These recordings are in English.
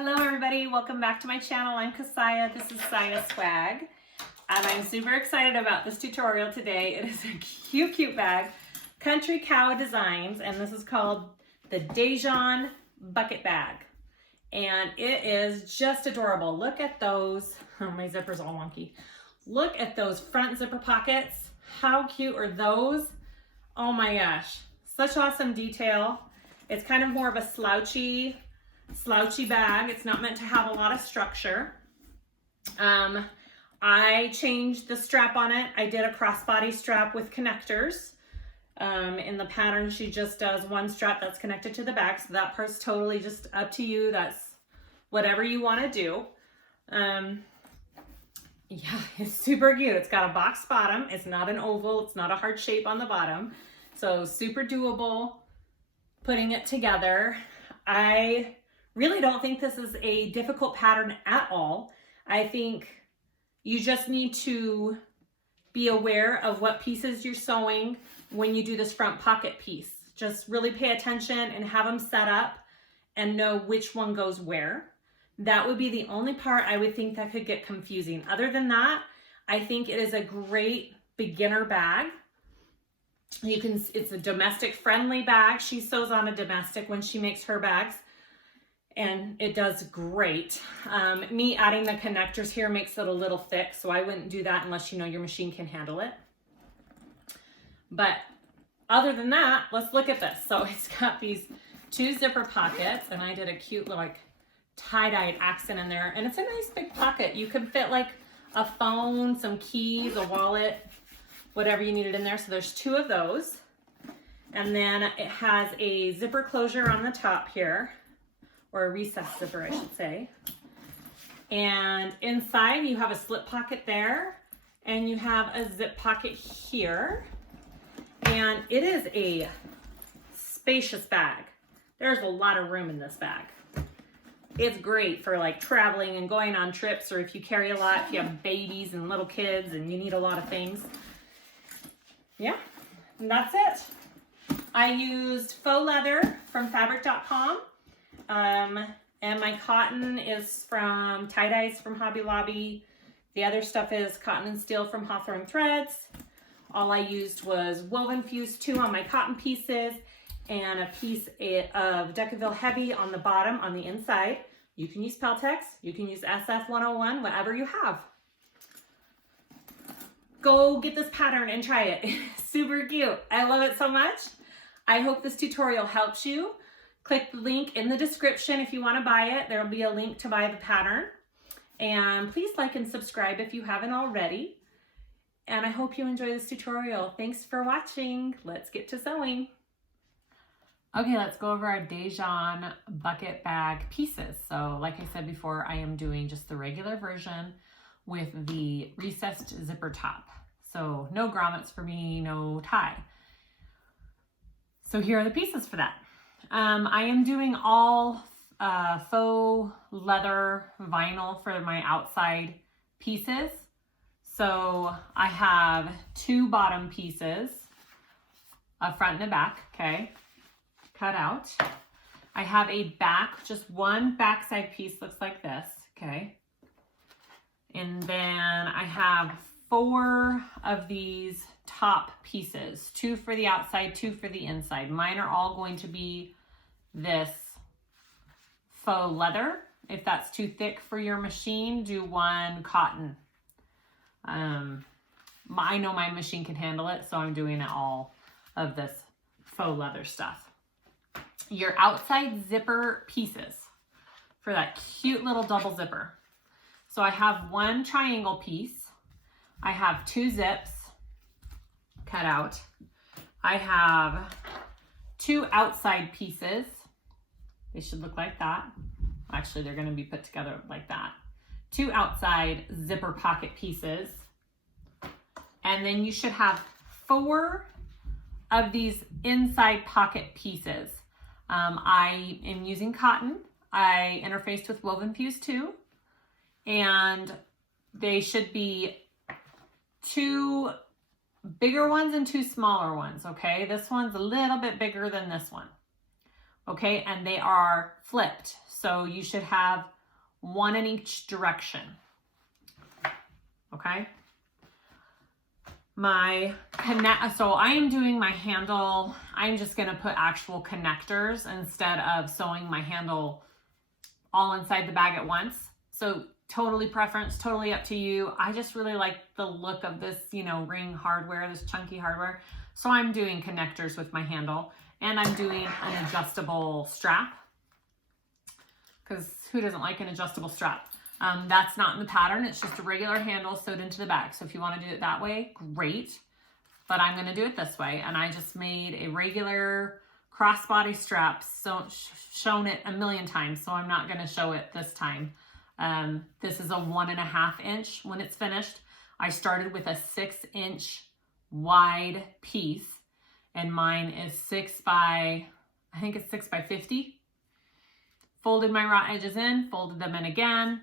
Hello everybody, welcome back to my channel. I'm Kassiah, this is SiahSwag, and I'm super excited about this tutorial today. It is a cute bag, Country Cow Designs, and this is called the Deyjon bucket bag. And it is just adorable. Look at those, oh, my zipper's all wonky. Look at those front zipper pockets. How cute are those? Oh my gosh, such awesome detail. It's kind of more of a slouchy bag. It's not meant to have a lot of structure. I changed the strap on it. I did a crossbody strap with connectors. In the pattern, she just does one strap that's connected to the back, so that part's totally just up to you. That's whatever you want to do. Yeah, it's super cute. It's got a box bottom. It's not an oval. It's not a hard shape on the bottom. So super doable putting it together. I really don't think this is a difficult pattern at all. I think you just need to be aware of what pieces you're sewing when you do this front pocket piece. Just really pay attention and have them set up and know which one goes where. That would be the only part I would think that could get confusing. Other than that, I think it is a great beginner bag. It's a domestic friendly bag. She sews on a domestic when she makes her bags, and it does great. Me adding the connectors here makes it a little thick, so I wouldn't do that unless you know your machine can handle it. But other than that, let's look at this. So it's got these two zipper pockets, and I did a cute little like tie-dyed accent in there, and it's a nice big pocket. You could fit like a phone, some keys, a wallet, whatever you needed in there. So there's two of those. And then it has a zipper closure on the top here, or a recessed zipper, I should say. And inside you have a slip pocket there, and you have a zip pocket here. And it is a spacious bag. There's a lot of room in this bag. It's great for like traveling and going on trips, or if you carry a lot, if you have babies and little kids and you need a lot of things. Yeah, and that's it. I used faux leather from fabric.com. And my cotton is from tie-dyes from Hobby Lobby. The other stuff is cotton and steel from Hawthorne Threads. All I used was Wovenfuse 2 on my cotton pieces and a piece of decovil heavy on the bottom on the inside. You can use Peltex, you can use SF101, whatever you have. Go get this pattern and try it. It's super cute. I love it so much. I hope this tutorial helps you. Click the link in the description if you want to buy it. There will be a link to buy the pattern. And please like and subscribe if you haven't already. And I hope you enjoy this tutorial. Thanks for watching. Let's get to sewing. Okay, let's go over our Deyjon bucket bag pieces. So like I said before, I am doing just the regular version with the recessed zipper top. So no grommets for me, no tie. So here are the pieces for that. I am doing all faux leather vinyl for my outside pieces. So I have two bottom pieces, a front and a back, okay, cut out. I have a back, just one backside piece looks like this, okay. And then I have 4 of these top pieces, 2 for the outside, 2 for the inside. Mine are all going to be this faux leather. If that's too thick for your machine, do one cotton. I know my machine can handle it, so I'm doing all of this faux leather stuff. Your outside zipper pieces for that cute little double zipper. So I have one triangle piece. I have 2 zips cut out. I have 2 outside pieces. They should look like that. Actually, they're going to be put together like that. 2 outside zipper pocket pieces. And then you should have 4 of these inside pocket pieces. I am using cotton. I interfaced with Wovenfuse 2. And they should be 2 bigger ones and 2 smaller ones, okay? This one's a little bit bigger than this one. okay? And they are flipped. So you should have one in each direction, okay? So I am doing my handle, I'm just gonna put actual connectors instead of sewing my handle all inside the bag at once. So totally preference, totally up to you. I just really like the look of this, you know, ring hardware, this chunky hardware. So I'm doing connectors with my handle, and I'm doing an adjustable strap, because who doesn't like an adjustable strap? That's not in the pattern. It's just a regular handle sewed into the bag. So if you want to do it that way, great. But I'm going to do it this way. And I just made a regular crossbody strap, so shown it a million times. So I'm not going to show it this time. This is a 1.5 inch when it's finished. I started with a 6-inch wide piece, and mine is 6 by 50. Folded my raw edges in, folded them in again,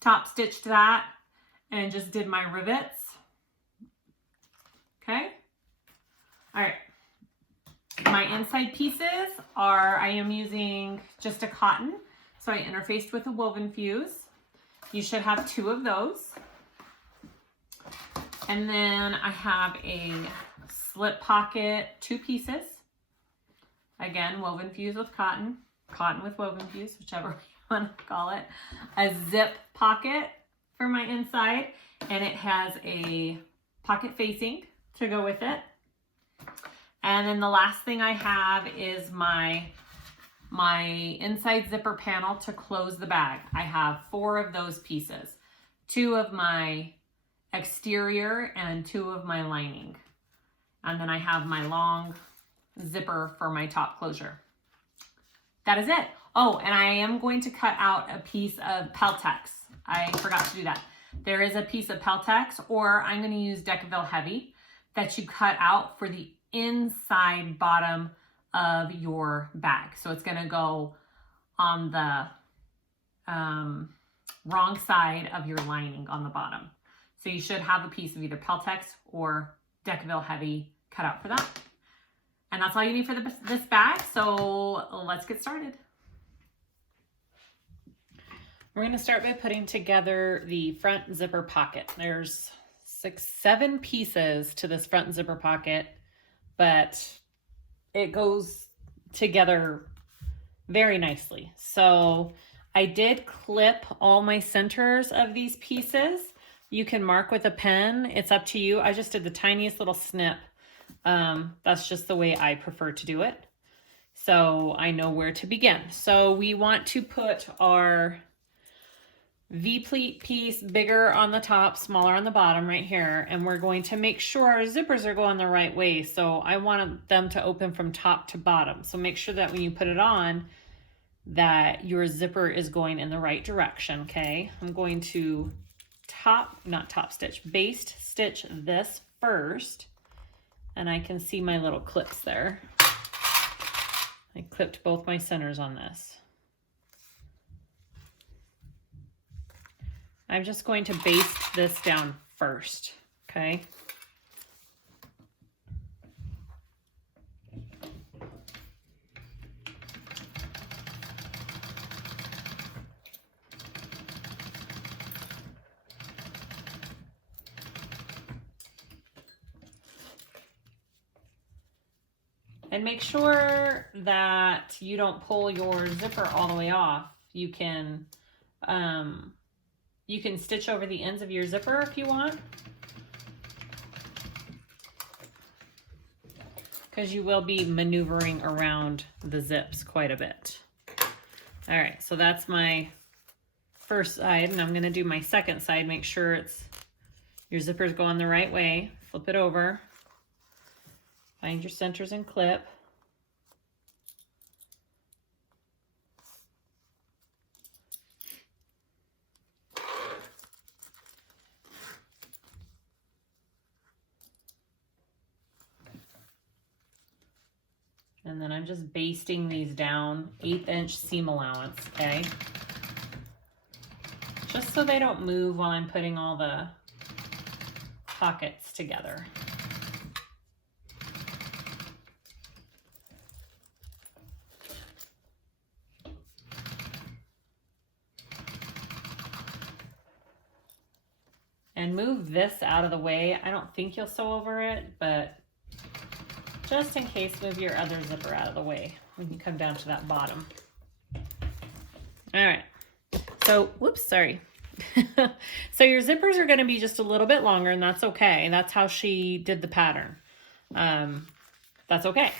top stitched that, and just did my rivets. Okay. All right. My inside pieces are, I am using just a cotton. So I interfaced with a Wovenfuse. You should have 2 of those. And then I have a slip pocket, 2 pieces. Again, Wovenfuse with cotton with Wovenfuse, whichever you want to call it. A zip pocket for my inside, and it has a pocket facing to go with it. And then the last thing I have is my inside zipper panel to close the bag. I have 4 of those pieces, 2 of my exterior and 2 of my lining. And then I have my long zipper for my top closure. That is it. Oh, and I am going to cut out a piece of Peltex. I forgot to do that. There is a piece of Peltex, or I'm going to use Decovil Heavy, that you cut out for the inside bottom of your bag. So it's going to go on the wrong side of your lining on the bottom. So you should have a piece of either Peltex or Decovil Heavy cut out for that. And that's all you need for this bag. So let's get started. We're going to start by putting together the front zipper pocket. There's 7 pieces to this front zipper pocket, but it goes together very nicely. So I did clip all my centers of these pieces. You can mark with a pen. It's up to you. I just did the tiniest little snip. That's just the way I prefer to do it. So I know where to begin. So we want to put our V-pleat piece bigger on the top, smaller on the bottom right here. And we're going to make sure our zippers are going the right way. So I want them to open from top to bottom. So make sure that when you put it on, that your zipper is going in the right direction, okay? I'm going to baste stitch this first. And I can see my little clips there. I clipped both my centers on this. I'm just going to baste this down first, okay? And make sure that you don't pull your zipper all the way off. You can stitch over the ends of your zipper if you want, because you will be maneuvering around the zips quite a bit. All right, so that's my first side, and I'm going to do my second side. Make sure your zipper's going the right way. Flip it over. Find your centers and clip. And then I'm just basting these down, 1/8 inch seam allowance, okay? Just so they don't move while I'm putting all the pockets together. and move this out of the way. I don't think you'll sew over it, but just in case, move your other zipper out of the way when you come down to that bottom. All right, so, whoops, sorry. So your zippers are going to be just a little bit longer, and that's okay. That's how she did the pattern. That's okay.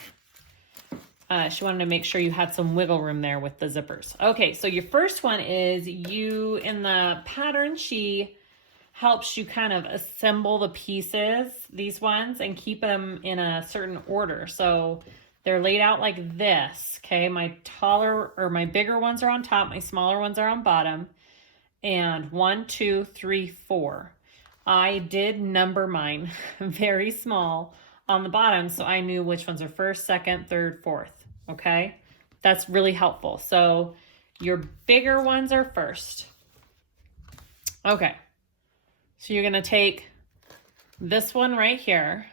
She wanted to make sure you had some wiggle room there with the zippers. Okay, so your first one is in the pattern, she helps you kind of assemble the pieces, these ones, and keep them in a certain order. So they're laid out like this, okay? My bigger ones are on top, my smaller ones are on bottom. And 1, 2, 3, 4. I did number mine very small on the bottom, so I knew which ones are first, second, third, fourth, okay? That's really helpful. So your bigger ones are first. Okay, so you're gonna take this one right here,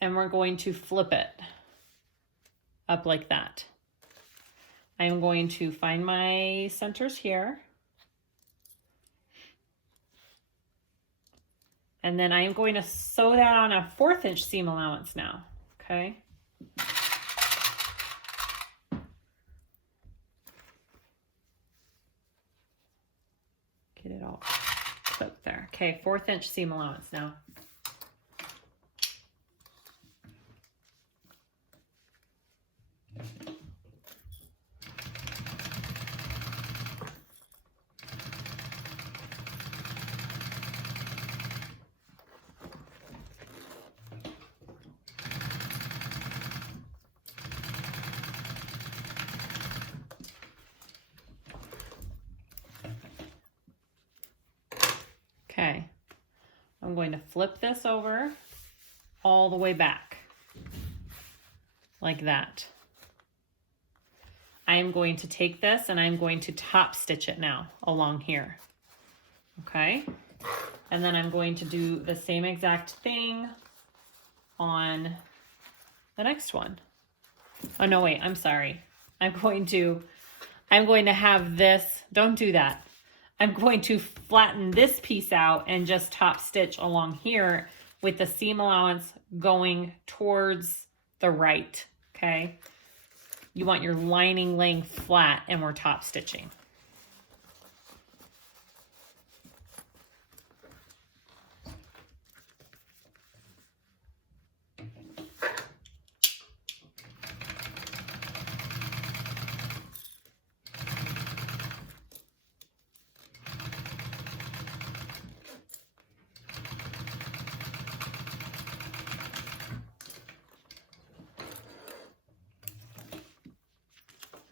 and we're going to flip it up like that. I am going to find my centers here. And then I am going to sew that on a 1/4 inch seam allowance now, okay? Get it all clipped there. Okay, 1/4 inch seam allowance now. Okay, I'm going to flip this over all the way back, like that. I am going to take this and I'm going to top stitch it now along here, okay? And then I'm going to do the same exact thing on the next one. Oh no, wait, I'm sorry. I'm going to have this, don't do that. I'm going to flatten this piece out and just top stitch along here with the seam allowance going towards the right, okay? You want your lining laying flat and we're top stitching.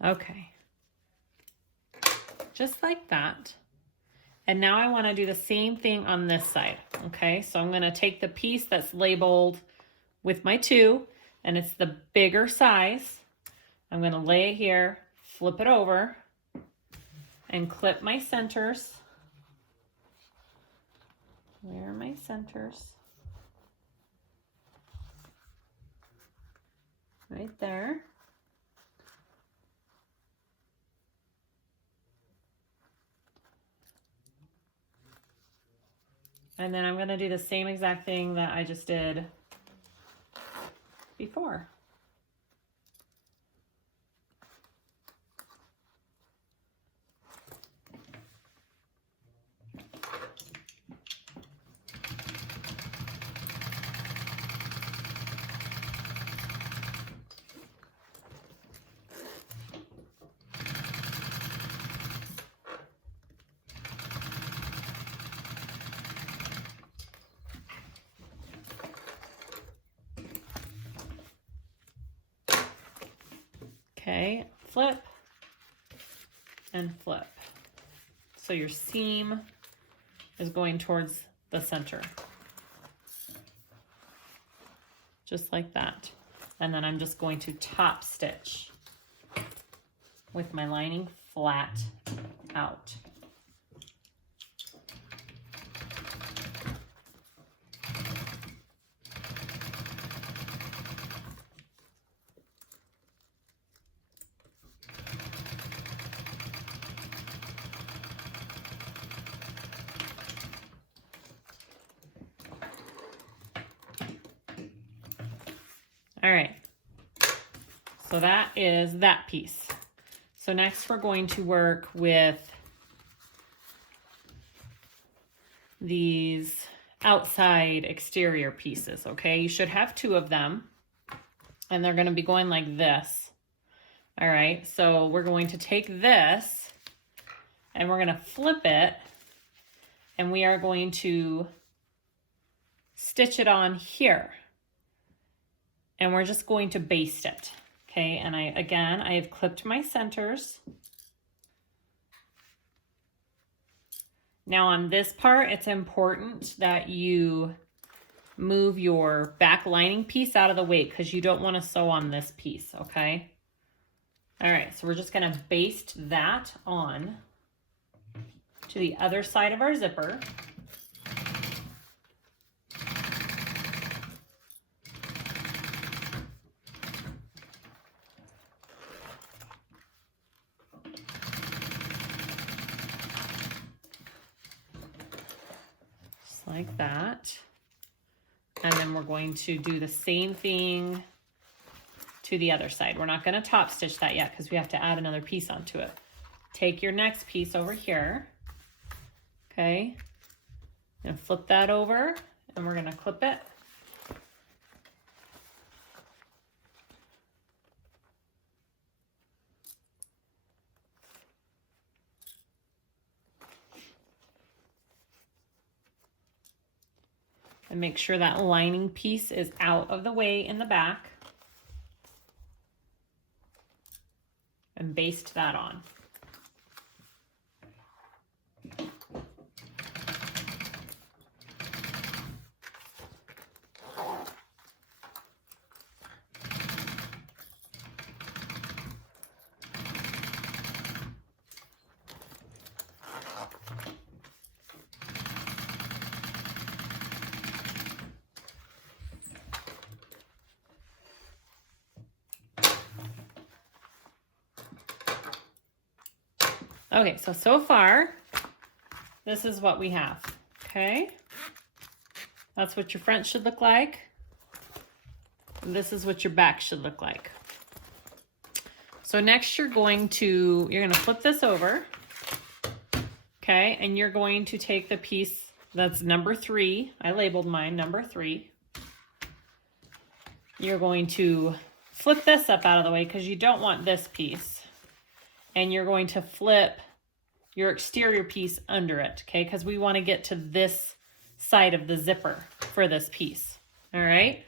Okay, just like that. And now I want to do the same thing on this side, okay? So I'm going to take the piece that's labeled with my 2, and it's the bigger size. I'm going to lay it here, flip it over, and clip my centers. Where are my centers? Right there. And then I'm going to do the same exact thing that I just did before. Okay, flip and flip. So your seam is going towards the center. Just like that. And then I'm just going to top stitch with my lining flat out. All right. So that is that piece. So next we're going to work with these outside exterior pieces, okay? You should have 2 of them, and they're gonna be going like this. All right, so we're going to take this and we're gonna flip it, and we are going to stitch it on here. And we're just going to baste it, okay? And I have clipped my centers. Now on this part, it's important that you move your back lining piece out of the way because you don't want to sew on this piece, okay? All right, so we're just gonna baste that on to the other side of our zipper. Just like that. And then we're going to do the same thing to the other side. We're not going to top stitch that yet because we have to add another piece onto it. Take your next piece over here. Okay. And flip that over and we're going to clip it. And make sure that lining piece is out of the way in the back. And baste that on. Okay, so far, this is what we have, okay? That's what your front should look like. And this is what your back should look like. So next you're gonna flip this over, okay? And you're going to take the piece that's number 3. I labeled mine number 3. You're going to flip this up out of the way because you don't want this piece. And you're going to flip your exterior piece under it, okay? Because we want to get to this side of the zipper for this piece, all right?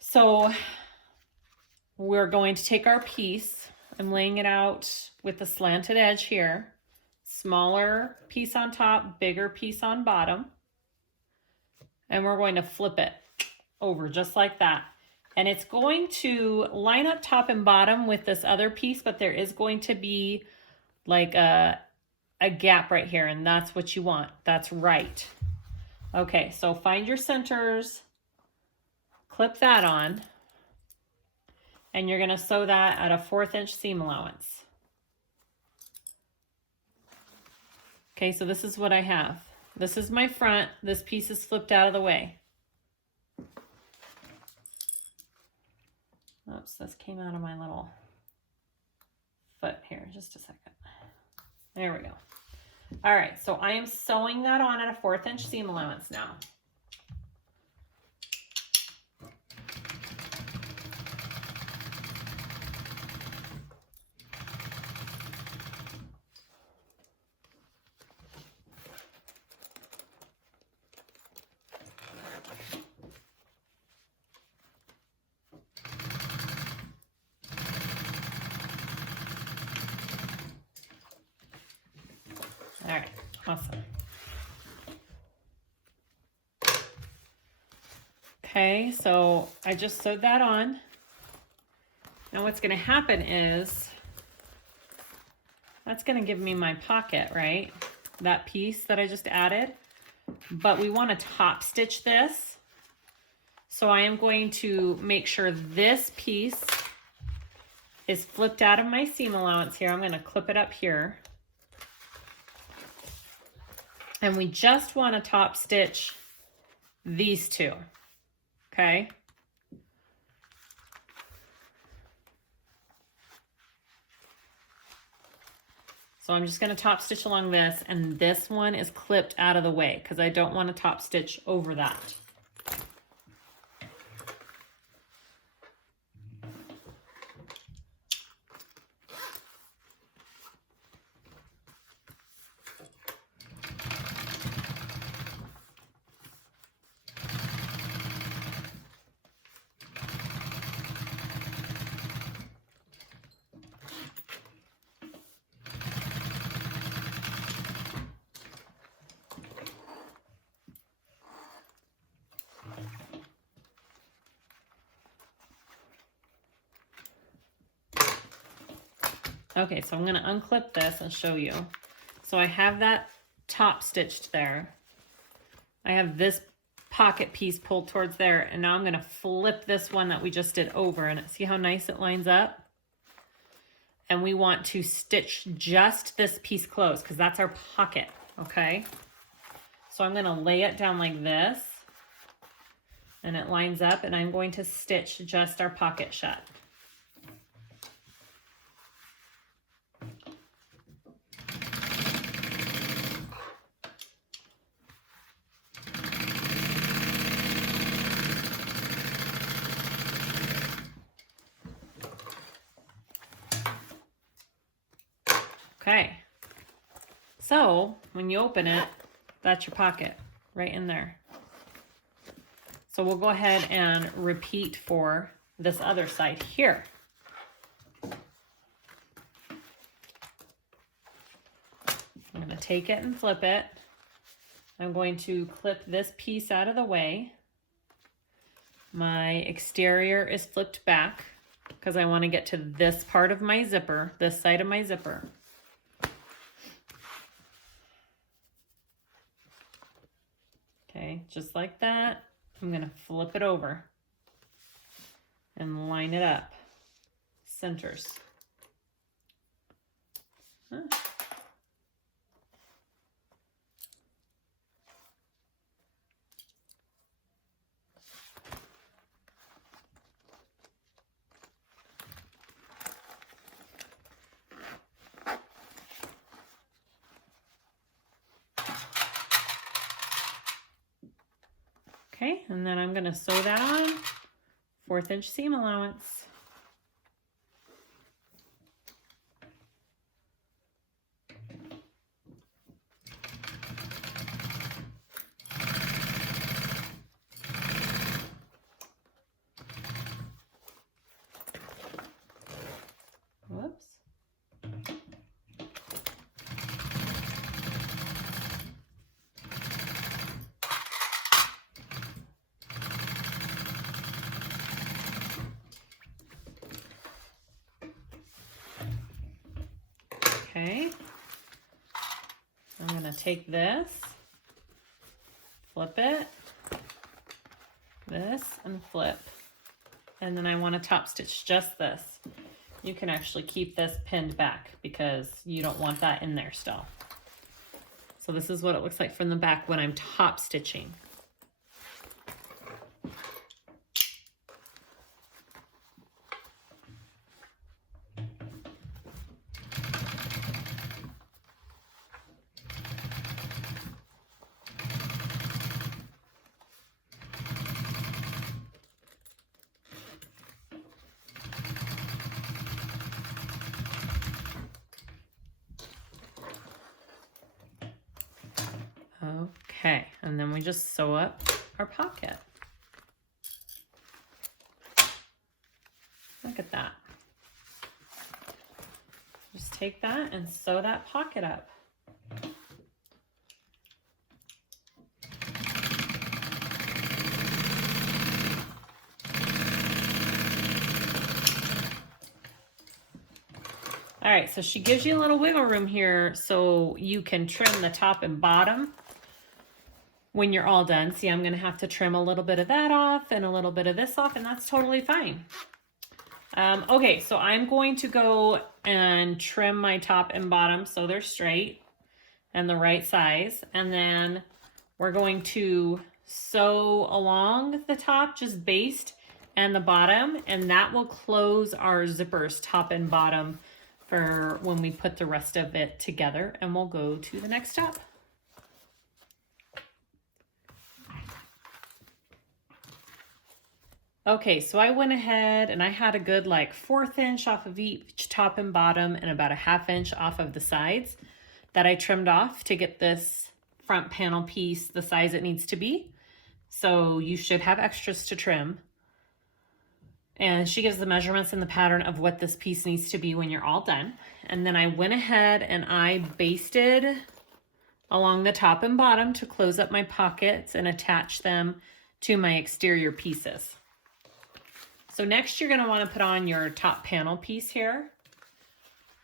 So we're going to take our piece. I'm laying it out with the slanted edge here. Smaller piece on top, bigger piece on bottom. And we're going to flip it over just like that. And it's going to line up top and bottom with this other piece, but there is going to be like a gap right here, and that's what you want. That's right. Okay, so find your centers, clip that on, and you're gonna sew that at a 1/4 inch seam allowance. Okay, so this is what I have. This is my front. This piece is flipped out of the way. Oops, this came out of my little foot here. Just a second. There we go. All right, so I am sewing that on at a 1/4 inch seam allowance now. All right, awesome. Okay, so I just sewed that on. Now what's gonna happen is, that's gonna give me my pocket, right? That piece that I just added, but we wanna top stitch this. So I am going to make sure this piece is flipped out of my seam allowance here. I'm gonna clip it up here. And we just want to top stitch these two, okay? So I'm just going to top stitch along this, and this one is clipped out of the way because I don't want to top stitch over that. Okay, so I'm going to unclip this and show you. So I have that top stitched there. I have this pocket piece pulled towards there, and now I'm going to flip this one that we just did over, and see how nice it lines up? And we want to stitch just this piece closed because that's our pocket, okay? So I'm going to lay it down like this, and it lines up, and I'm going to stitch just our pocket shut. Okay, so when you open it, that's your pocket right in there. So we'll go ahead and repeat for this other side here. I'm going to take it and flip it. I'm going to clip this piece out of the way. My exterior is flipped back because I want to get to this part of my zipper, this side of my zipper. Okay, just like that. I'm going to flip it over and line it up. Centers. Huh. Okay, and then I'm going to sew that on, 1/4 inch seam allowance. Whoops. Okay, I'm going to take this, flip it, this, and flip. And then I want to top stitch just this. You can actually keep this pinned back because you don't want that in there still. So this is what it looks like from the back when I'm top stitching. Okay, and then we just sew up our pocket. Look at that. Just take that and sew that pocket up. All right, so she gives you a little wiggle room here so you can trim the top and bottom when you're all done. See, I'm going to have to trim a little bit of that off and a little bit of this off, and that's totally fine. Okay, so I'm going to go and trim my top and bottom so they're straight and the right size. And then we're going to sew along the top, just baste, and the bottom, and that will close our zippers top and bottom for when we put the rest of it together, and we'll go to the next step. Okay, so I went ahead and I had a good like 1/4 inch off of each top and bottom and about a 1/2 inch off of the sides that I trimmed off to get this front panel piece the size it needs to be. So you should have extras to trim. And she gives the measurements and the pattern of what this piece needs to be when you're all done. And then I went ahead and I basted along the top and bottom to close up my pockets and attach them to my exterior pieces. So next you're going to want to put on your top panel piece here.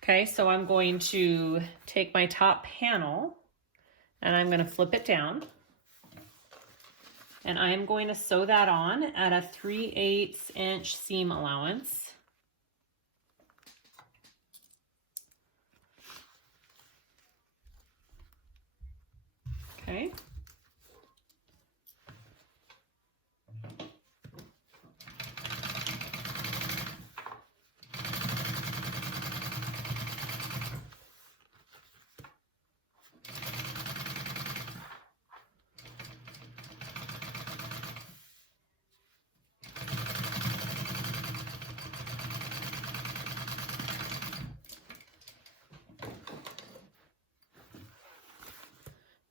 Okay, so I'm going to take my top panel and I'm going to flip it down. And I'm going to sew that on at a 3/8 inch seam allowance. Okay.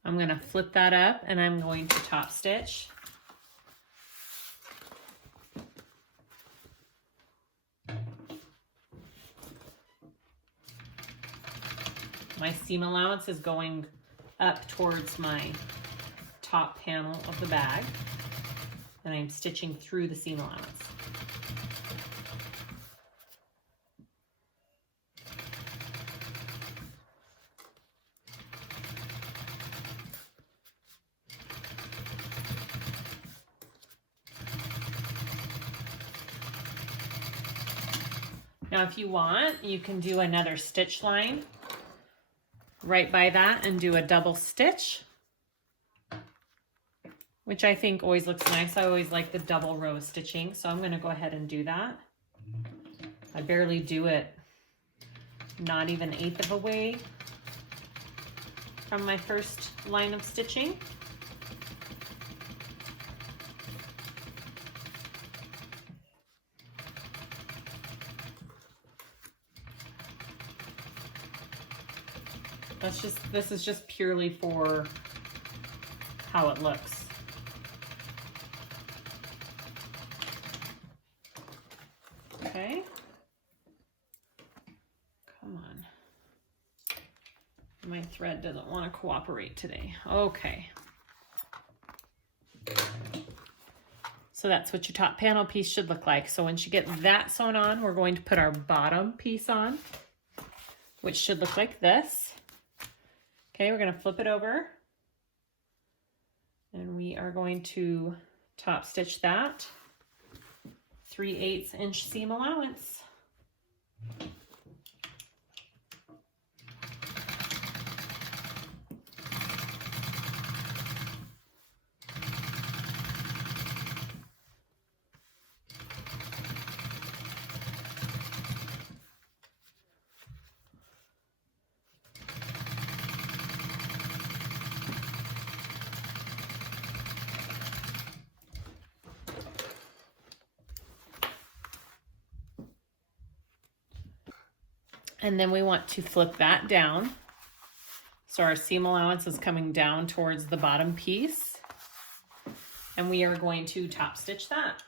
I'm going to flip that up and I'm going to top stitch. My seam allowance is going up towards my top panel of the bag, and I'm stitching through the seam allowance. Now, if you want, you can do another stitch line right by that and do a double stitch, which I think always looks nice. I always like the double row stitching, so I'm going to go ahead and do that. I barely do it, not even 1/8 of a way from my first line of stitching. This is just purely for how it looks. Okay. Come on. My thread doesn't want to cooperate today. Okay. So that's what your top panel piece should look like. So once you get that sewn on, we're going to put our bottom piece on, which should look like this. Okay, we're going to flip it over and we are going to top stitch that 3/8 inch seam allowance. And then we want to flip that down. So our seam allowance is coming down towards the bottom piece. And we are going to top stitch that.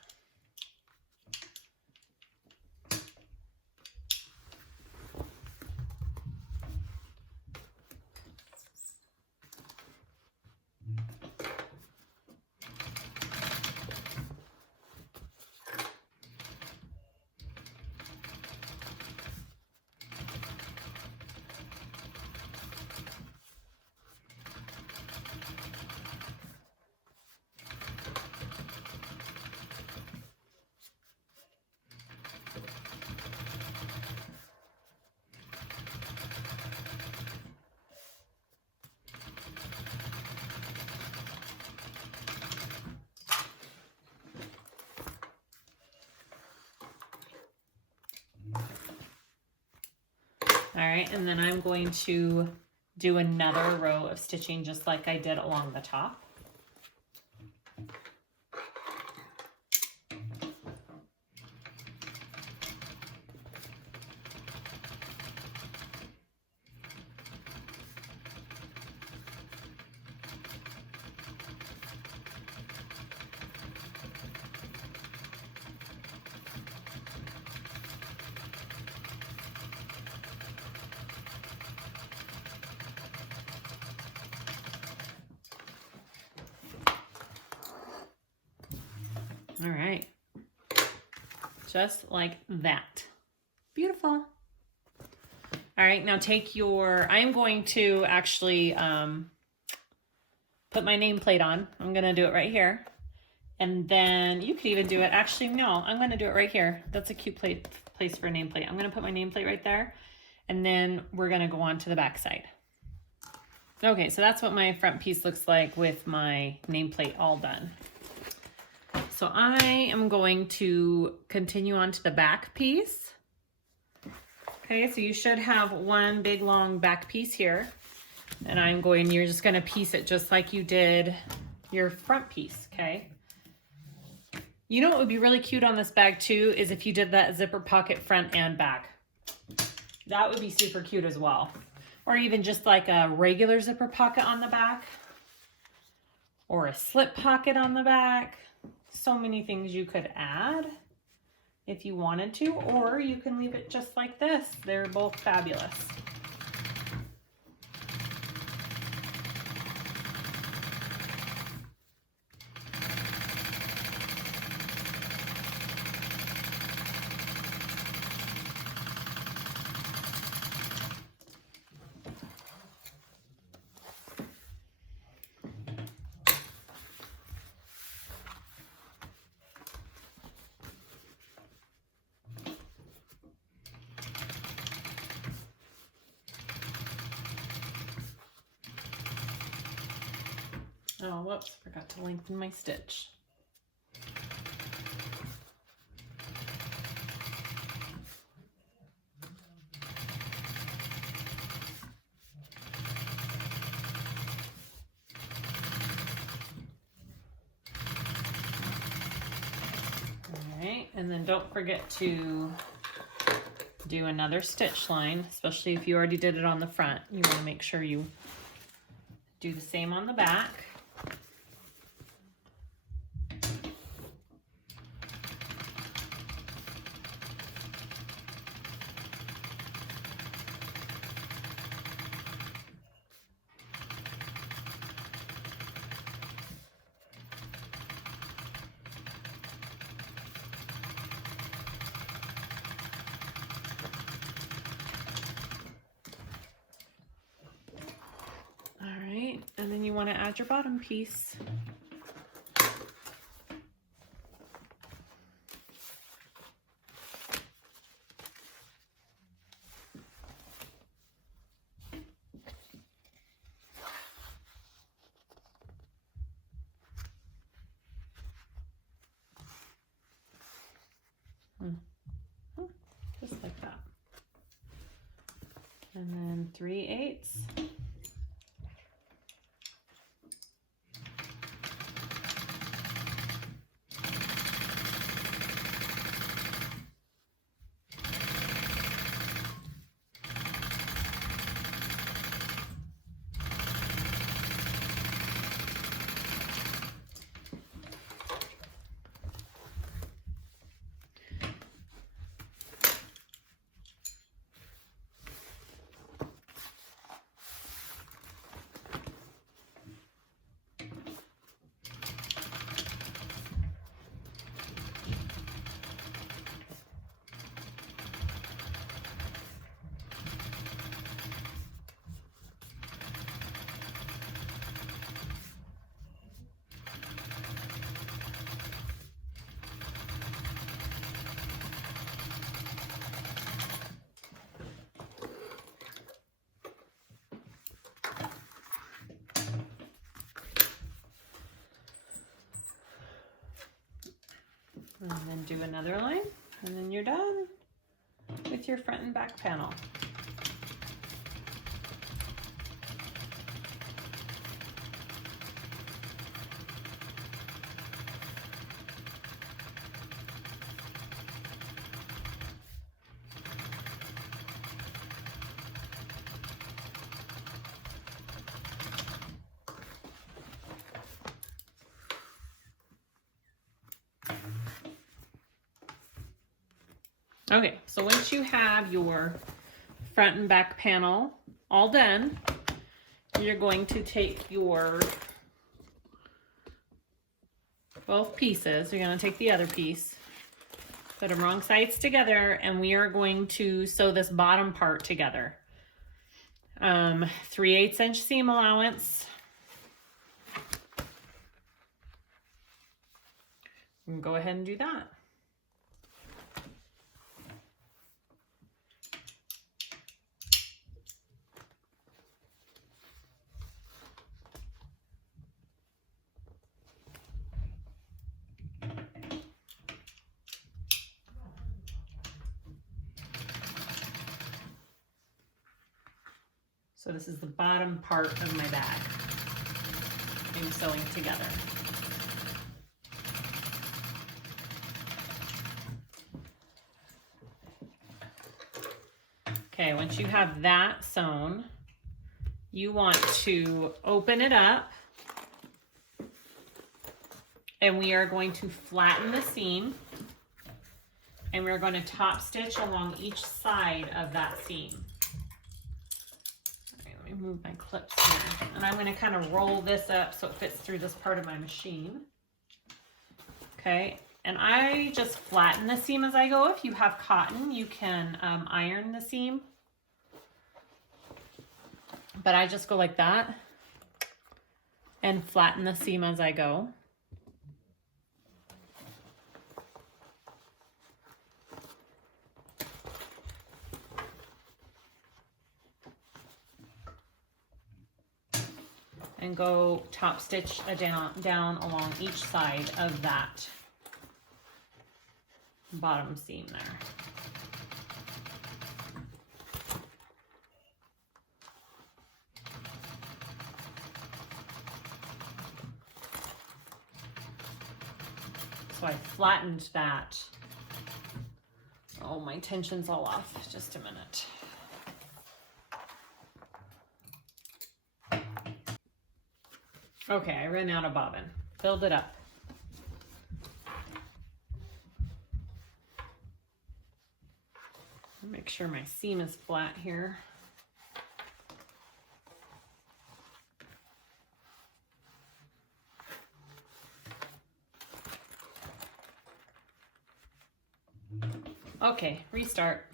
All right, and then I'm going to do another row of stitching just like I did along the top. All right, just like that. Beautiful. All right, now take your, I'm going to actually put my nameplate on. I'm gonna do it right here. And then you could even do it, actually, no, I'm gonna do it right here. That's a cute place for a nameplate. I'm gonna put my nameplate right there, and then we're gonna go on to the back side. Okay, so that's what my front piece looks like with my nameplate all done. So I am going to continue on to the back piece. Okay, so you should have one big long back piece here. And you're just gonna piece it just like you did your front piece, okay? You know what would be really cute on this bag too is if you did that zipper pocket front and back. That would be super cute as well. Or even just like a regular zipper pocket on the back. Or a slip pocket on the back. So many things you could add if you wanted to, or you can leave it just like this. They're both fabulous. Oh, whoops, forgot to lengthen my stitch. All right, and then don't forget to do another stitch line, especially if you already did it on the front. You want to make sure you do the same on the back. And then you want to add your bottom piece. Just like that. And then 3/8. And then do another line, and then you're done with your front and back panel. Okay, so once you have your front and back panel all done, you're going to take your both pieces. You're going to take the other piece, put them wrong sides together, and we are going to sew this bottom part together. 3/8 inch seam allowance. We can go ahead and do that. So this is the bottom part of my bag I'm sewing together. Okay, once you have that sewn, you want to open it up, and we are going to flatten the seam, and we're going to top stitch along each side of that seam. Move my clips here, and I'm going to kind of roll this up so it fits through this part of my machine. Okay, and I just flatten the seam as I go. If you have cotton, you can iron the seam, but I just go like that and flatten the seam as I go. And go top stitch down along each side of that bottom seam there. So I flattened that. Oh, my tension's all off. Just a minute. Okay, I ran out of bobbin. Filled it up. Make sure my seam is flat here. Okay, restart.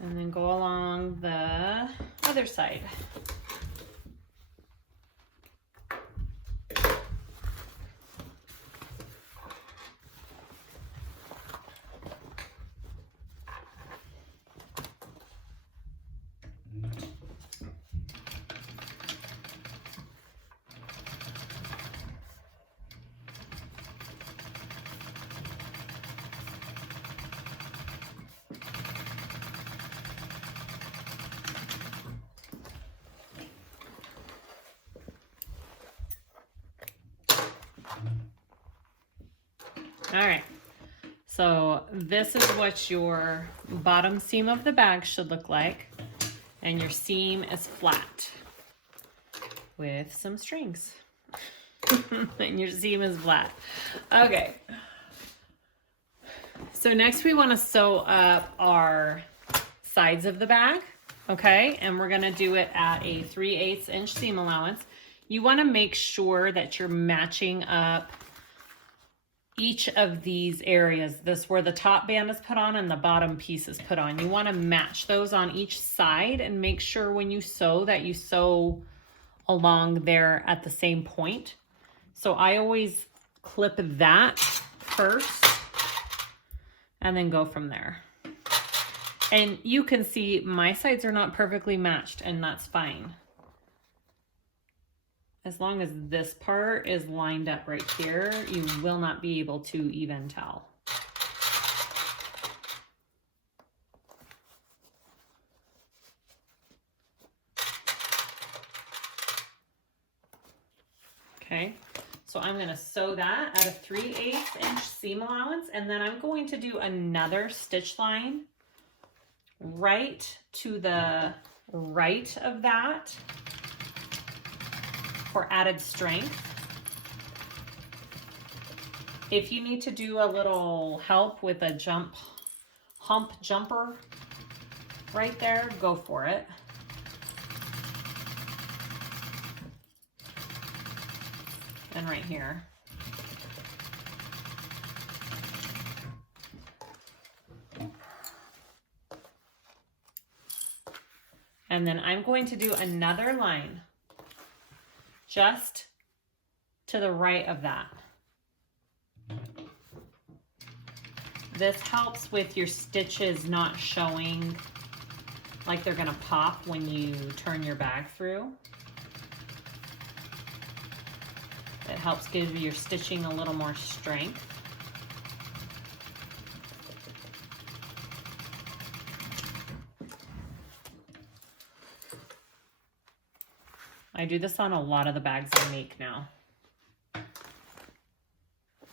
And then go along the other side. All right, so this is what your bottom seam of the bag should look like, and your seam is flat with some strings. And your seam is flat. Okay, so next we want to sew up our sides of the bag, okay, and we're going to do it at a 3/8 inch seam allowance. You want to make sure that you're matching up each of these areas, this where the top band is put on and the bottom piece is put on. You want to match those on each side and make sure when you sew that you sew along there at the same point. So I always clip that first and then go from there. And you can see my sides are not perfectly matched, and that's fine. As long as this part is lined up right here, you will not be able to even tell. Okay, So I'm going to sew that at a 3/8 inch seam allowance, and then I'm going to do another stitch line right to the right of that for added strength. If you need to do a little help with a hump jumper right there, go for it. And right here. And then I'm going to do another line just to the right of that. This helps with your stitches not showing like they're gonna pop when you turn your bag through. It helps give your stitching a little more strength. I do this on a lot of the bags I make now.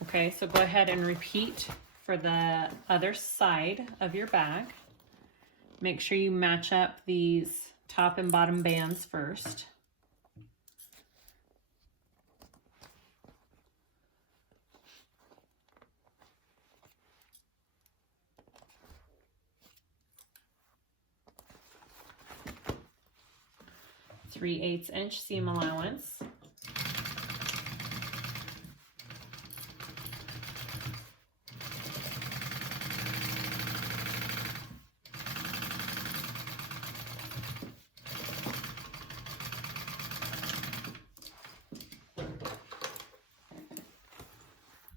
Okay, so go ahead and repeat for the other side of your bag. Make sure you match up these top and bottom bands first. Three-eighths inch seam allowance.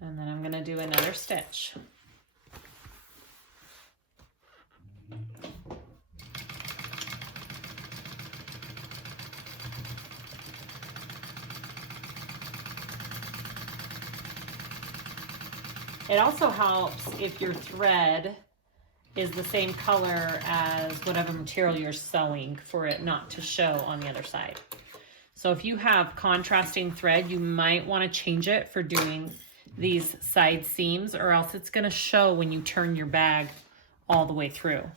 And then I'm going to do another stitch. It also helps if your thread is the same color as whatever material you're sewing for it not to show on the other side. So if you have contrasting thread, you might want to change it for doing these side seams, or else it's going to show when you turn your bag all the way through.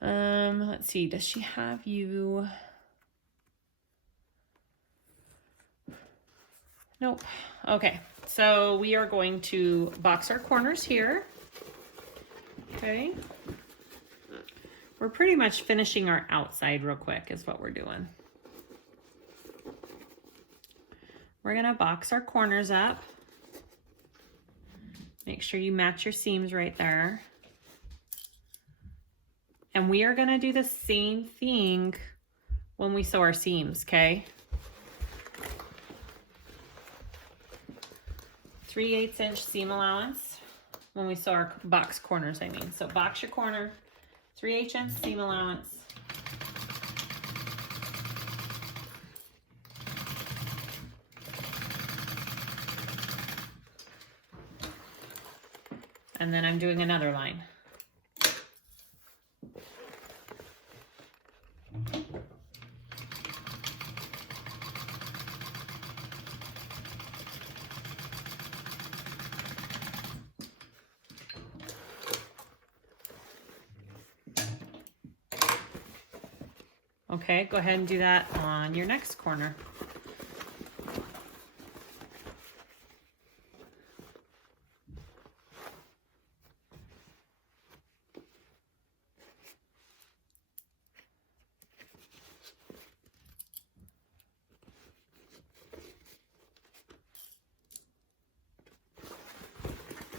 Let's see, does she have you? Nope. Okay, so we are going to box our corners here. Okay. We're pretty much finishing our outside real quick is what we're doing. We're gonna box our corners up. Make sure you match your seams right there. And we are gonna do the same thing when we sew our seams, okay? 3/8 inch seam allowance when we sew our box corners, I mean. So box your corner, 3/8 inch seam allowance. And then I'm doing another line. Okay, go ahead and do that on your next corner.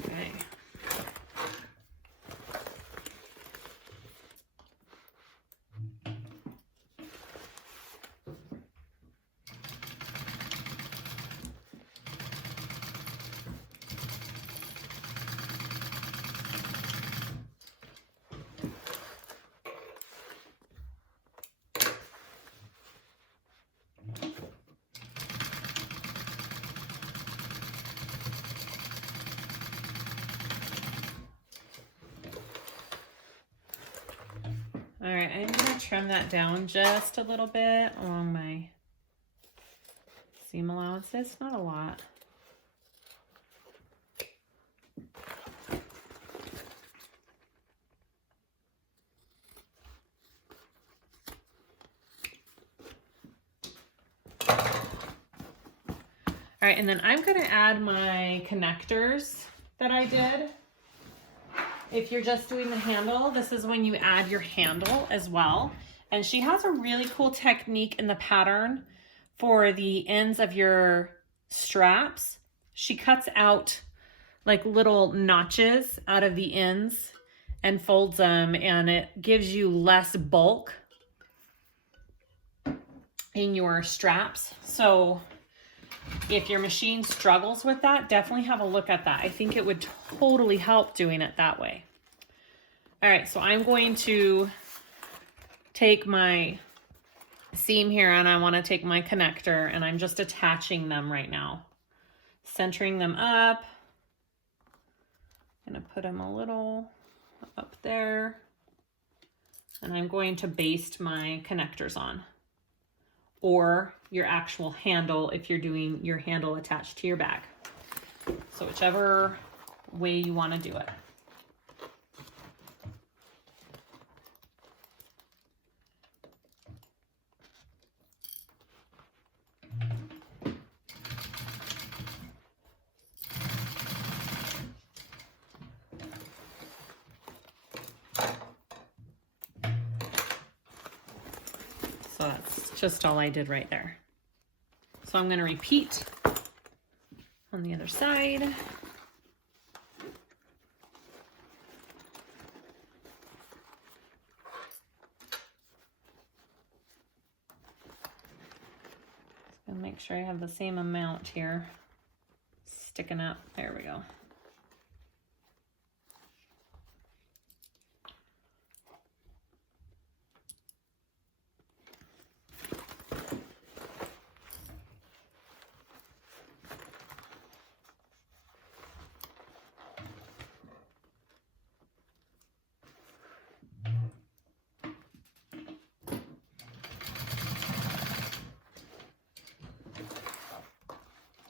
Okay. All right, I'm gonna trim that down just a little bit along my seam allowances, not a lot. All right, and then I'm gonna add my connectors that I did. If you're just doing the handle, this is when you add your handle as well. And she has a really cool technique in the pattern for the ends of your straps. She cuts out like little notches out of the ends and folds them, and it gives you less bulk in your straps. So if your machine struggles with that, definitely have a look at that. I think it would totally help doing it that way. All right, so I'm going to take my seam here and I want to take my connector and I'm just attaching them right now. Centering them up. I'm going to put them a little up there. And I'm going to baste my connectors on. Or your actual handle if you're doing your handle attached to your bag. So whichever way you want to do it. So that's just all I did right there. So I'm going to repeat on the other side. And make sure I have the same amount here sticking up. There we go.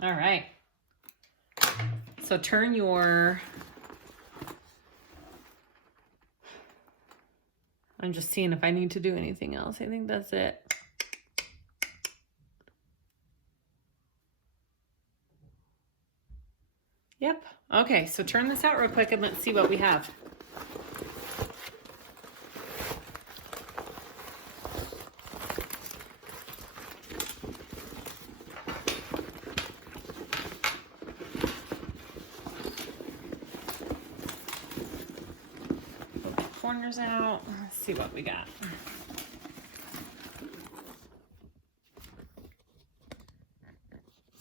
All right, so turn your, I'm just seeing if I need to do anything else. I think that's it. Yep, okay, so turn this out real quick and let's see what we have. Corners out. Let's see what we got.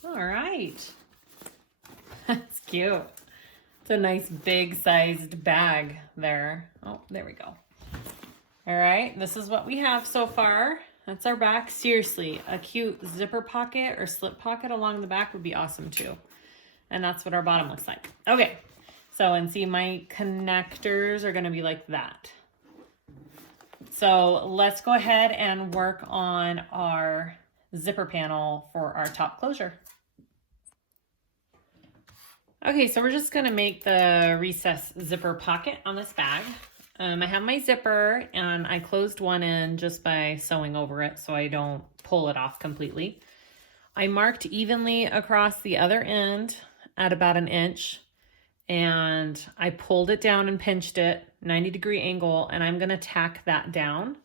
All right. That's cute. It's a nice big sized bag there. Oh, there we go. All right, this is what we have so far. That's our back. Seriously, a cute zipper pocket or slip pocket along the back would be awesome too. And that's what our bottom looks like. Okay. So, and see, my connectors are going to be like that. So let's go ahead and work on our zipper panel for our top closure. Okay, so we're just going to make the recess zipper pocket on this bag. I have my zipper and I closed one end just by sewing over it so I don't pull it off completely. I marked evenly across the other end at about 1 inch. And I pulled it down and pinched it 90-degree angle, and I'm going to tack that down.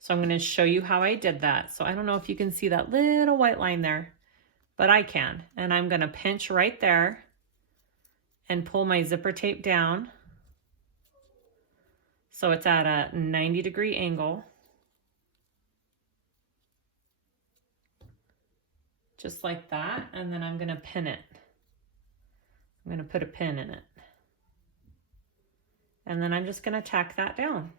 So I'm going to show you how I did that. So I don't know if you can see that little white line there, but I can. And I'm going to pinch right there and pull my zipper tape down. So it's at a 90-degree angle. Just like that. And then I'm going to pin it. I'm going to put a pin in it. And then I'm just going to tack that down.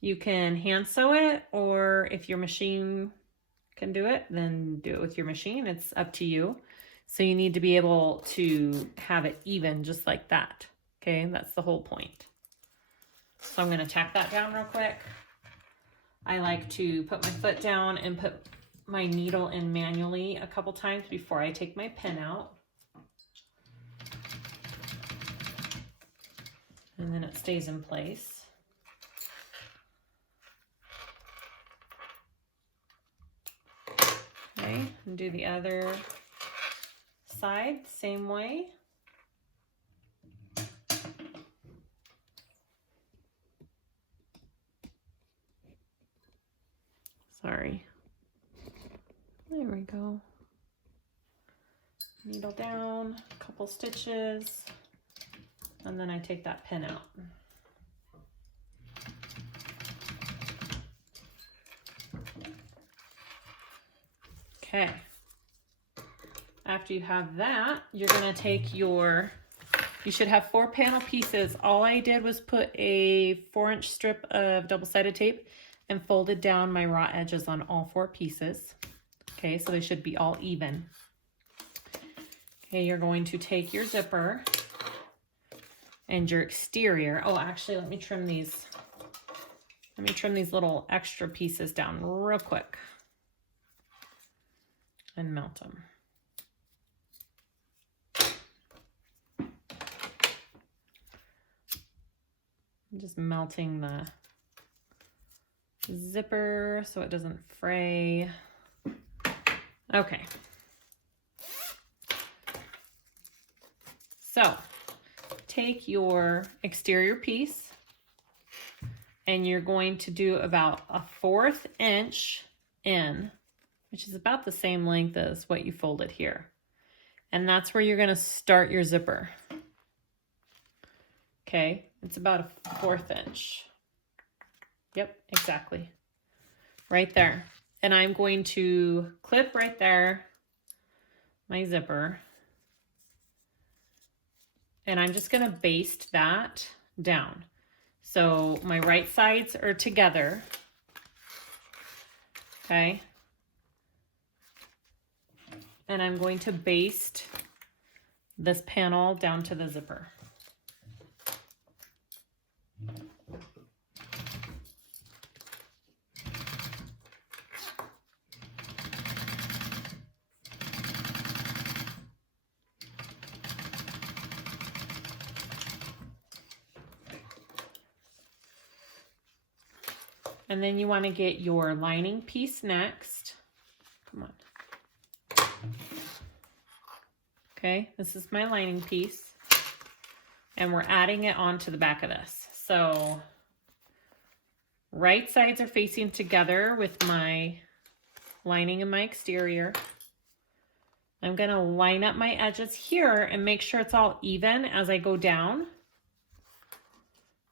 You can hand sew it, or if your machine can do it, then do it with your machine. It's up to you. So you need to be able to have it even just like that. Okay, that's the whole point. So I'm going to tack that down real quick. I like to put my foot down and put my needle in manually a couple times before I take my pin out. And then it stays in place. Okay, and do the other side, same way. Sorry. There we go. Needle down, a couple stitches, and then I take that pin out. Okay. After you have that, you're gonna take your, you should have 4 panel pieces. All I did was put a 4-inch strip of double-sided tape and folded down my raw edges on all 4 pieces. Okay, so they should be all even. Okay, you're going to take your zipper and your exterior. Oh, actually, let me trim these. Let me trim these little extra pieces down real quick and melt them. I'm just melting the zipper so it doesn't fray. Okay. So take your exterior piece and you're going to do about a 1/4 inch in, which is about the same length as what you folded here. And that's where you're going to start your zipper. Okay, it's about a 1/4 inch. Yep, exactly. Right there. And I'm going to clip right there my zipper. And I'm just going to baste that down. So my right sides are together. Okay. And I'm going to baste this panel down to the zipper. And then you want to get your lining piece next. Come on. Okay, this is my lining piece. And we're adding it onto the back of this. So right sides are facing together with my lining and my exterior. I'm going to line up my edges here and make sure it's all even as I go down.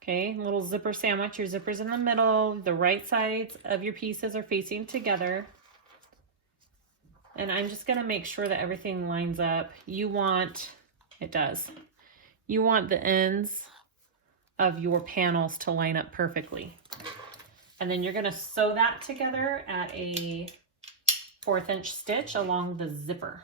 Okay, little zipper sandwich. Your zipper's in the middle. The right sides of your pieces are facing together. And I'm just going to make sure that everything lines up. You want, it does. You want the ends of your panels to line up perfectly. And then you're going to sew that together at a 1/4 inch stitch along the zipper.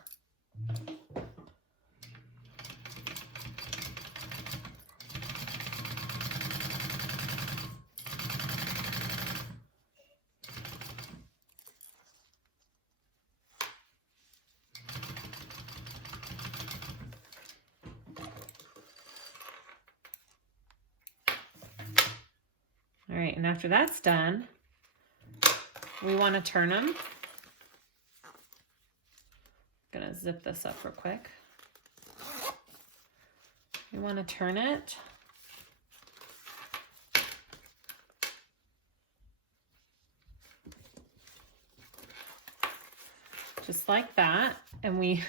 All right, and after that's done, we want to turn them. I'm gonna zip this up real quick. You want to turn it. Just like that. And we,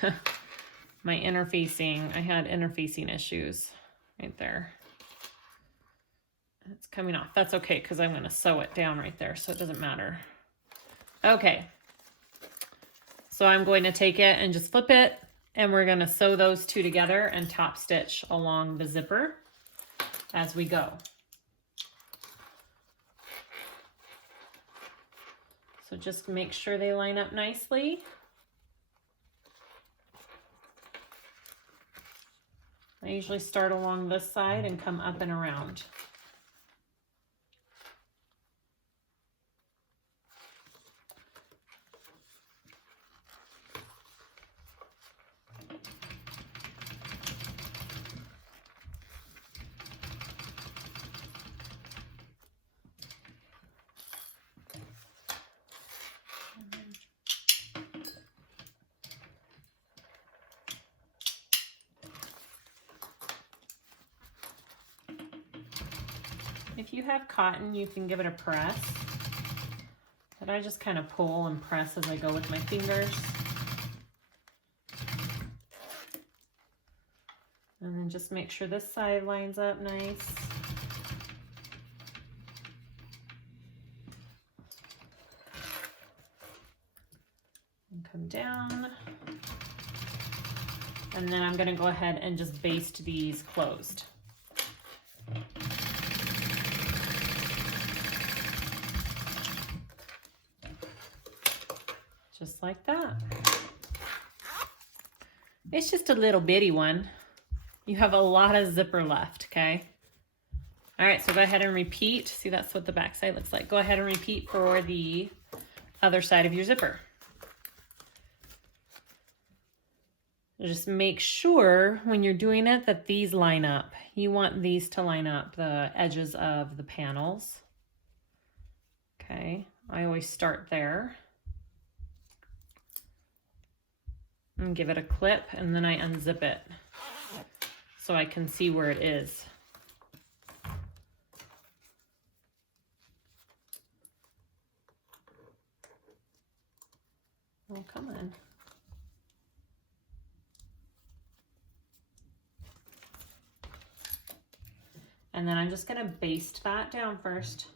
my interfacing, I had interfacing issues right there. It's coming off. That's okay because I'm going to sew it down right there, so it doesn't matter. Okay. So I'm going to take it and just flip it, and we're going to sew those two together and top stitch along the zipper as we go. So just make sure they line up nicely. I usually start along this side and come up and around. If you have cotton, you can give it a press, but I just kind of pull and press as I go with my fingers. And then just make sure this side lines up nice. And come down. And then I'm going to go ahead and just baste these closed. Just like that. It's just a little bitty one. You have a lot of zipper left, okay? All right, so go ahead and repeat. See, that's what the back side looks like. Go ahead and repeat for the other side of your zipper. Just make sure when you're doing it that these line up. You want these to line up, the edges of the panels. Okay, I always start there. And give it a clip, and then I unzip it so I can see where it is. Oh, come on. And then I'm just going to baste that down first.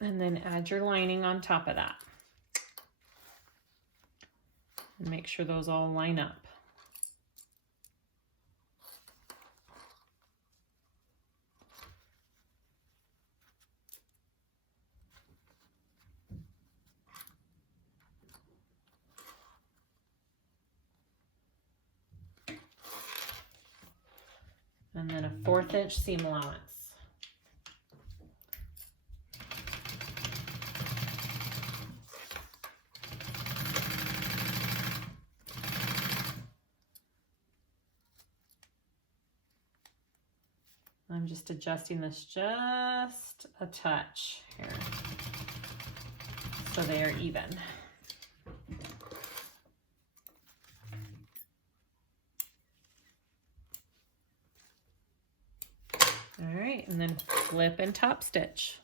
And then add your lining on top of that. And make sure those all line up. And then a 1/4 inch seam allowance. I'm just adjusting this just a touch here so they are even. All right, and then flip and top stitch.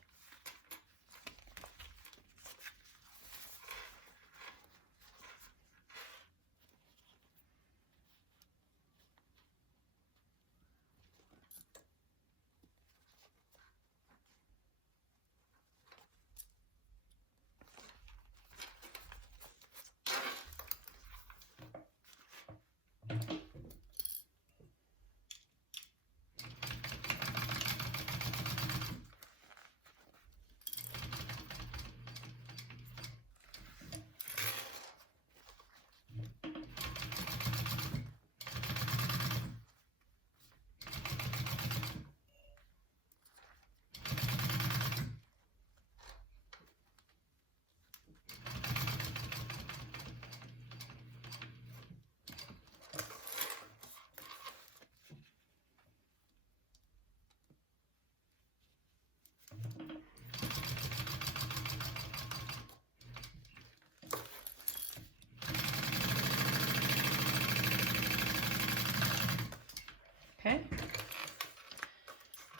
Okay,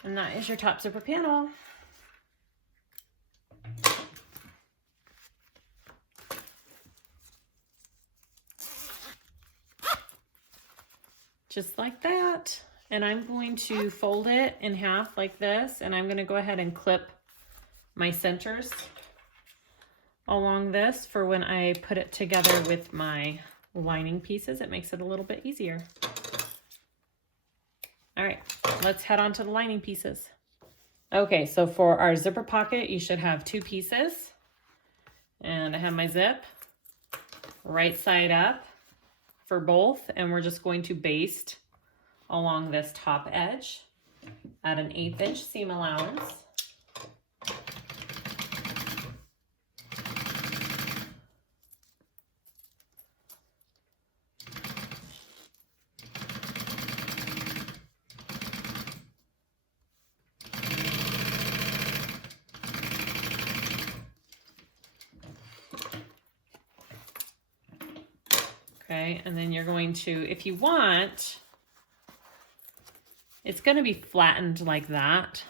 and that is your top zipper panel. Just like that. And I'm going to fold it in half like this, and I'm going to go ahead and clip my centers along this for when I put it together with my lining pieces. It makes it a little bit easier. All right, let's head on to the lining pieces. Okay, so for our zipper pocket, you should have 2 pieces. And I have my zip right side up for both, and we're just going to baste along this top edge at an 1/8 inch seam allowance. Okay, and then you're going to, if you want, it's going to be flattened like that,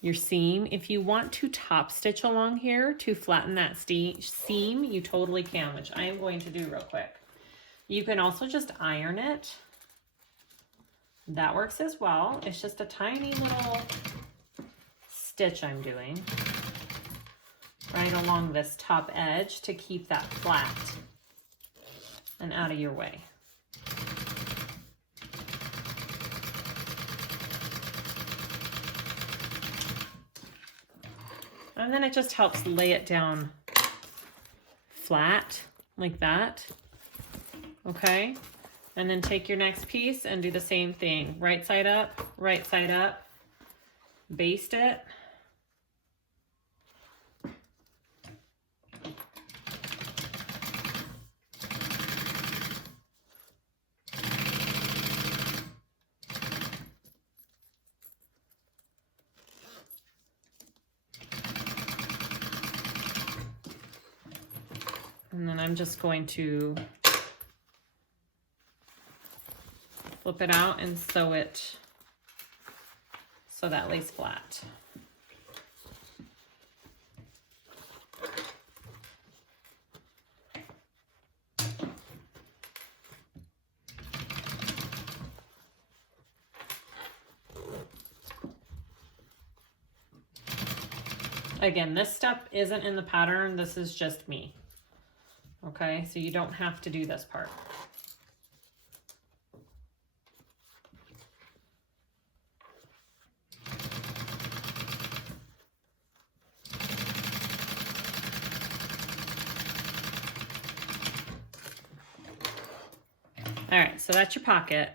your seam. If you want to top stitch along here to flatten that seam, you totally can, which I am going to do real quick. You can also just iron it. That works as well. It's just a tiny little stitch I'm doing right along this top edge to keep that flat and out of your way. And then it just helps lay it down flat like that. Okay, and then take your next piece and do the same thing. Right side up, baste it. And then I'm just going to flip it out and sew it so that lays flat. Again, this step isn't in the pattern, this is just me. Okay, so you don't have to do this part. All right, so that's your pocket.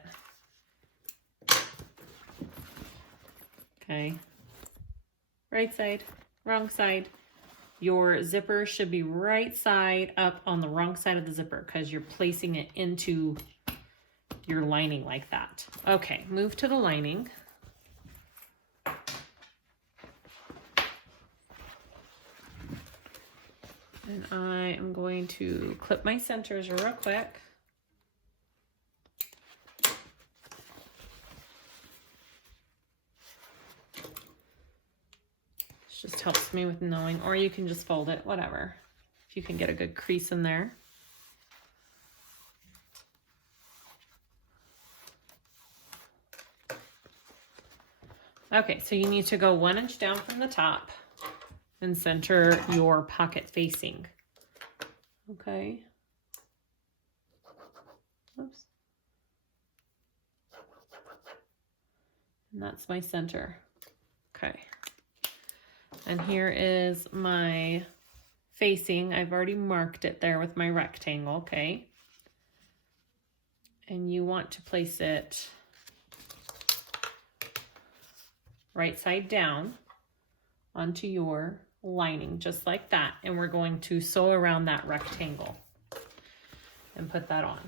Okay, right side, wrong side. Your zipper should be right side up on the wrong side of the zipper because you're placing it into your lining like that. Okay, move to the lining. And I am going to clip my centers real quick. Just helps me with knowing, or you can just fold it, whatever. If you can get a good crease in there. Okay, so you need to go 1 inch down from the top and center your pocket facing. Okay. Oops. And that's my center. Okay. And here is my facing. I've already marked it there with my rectangle, okay? And you want to place it right side down onto your lining, just like that. And we're going to sew around that rectangle and put that on.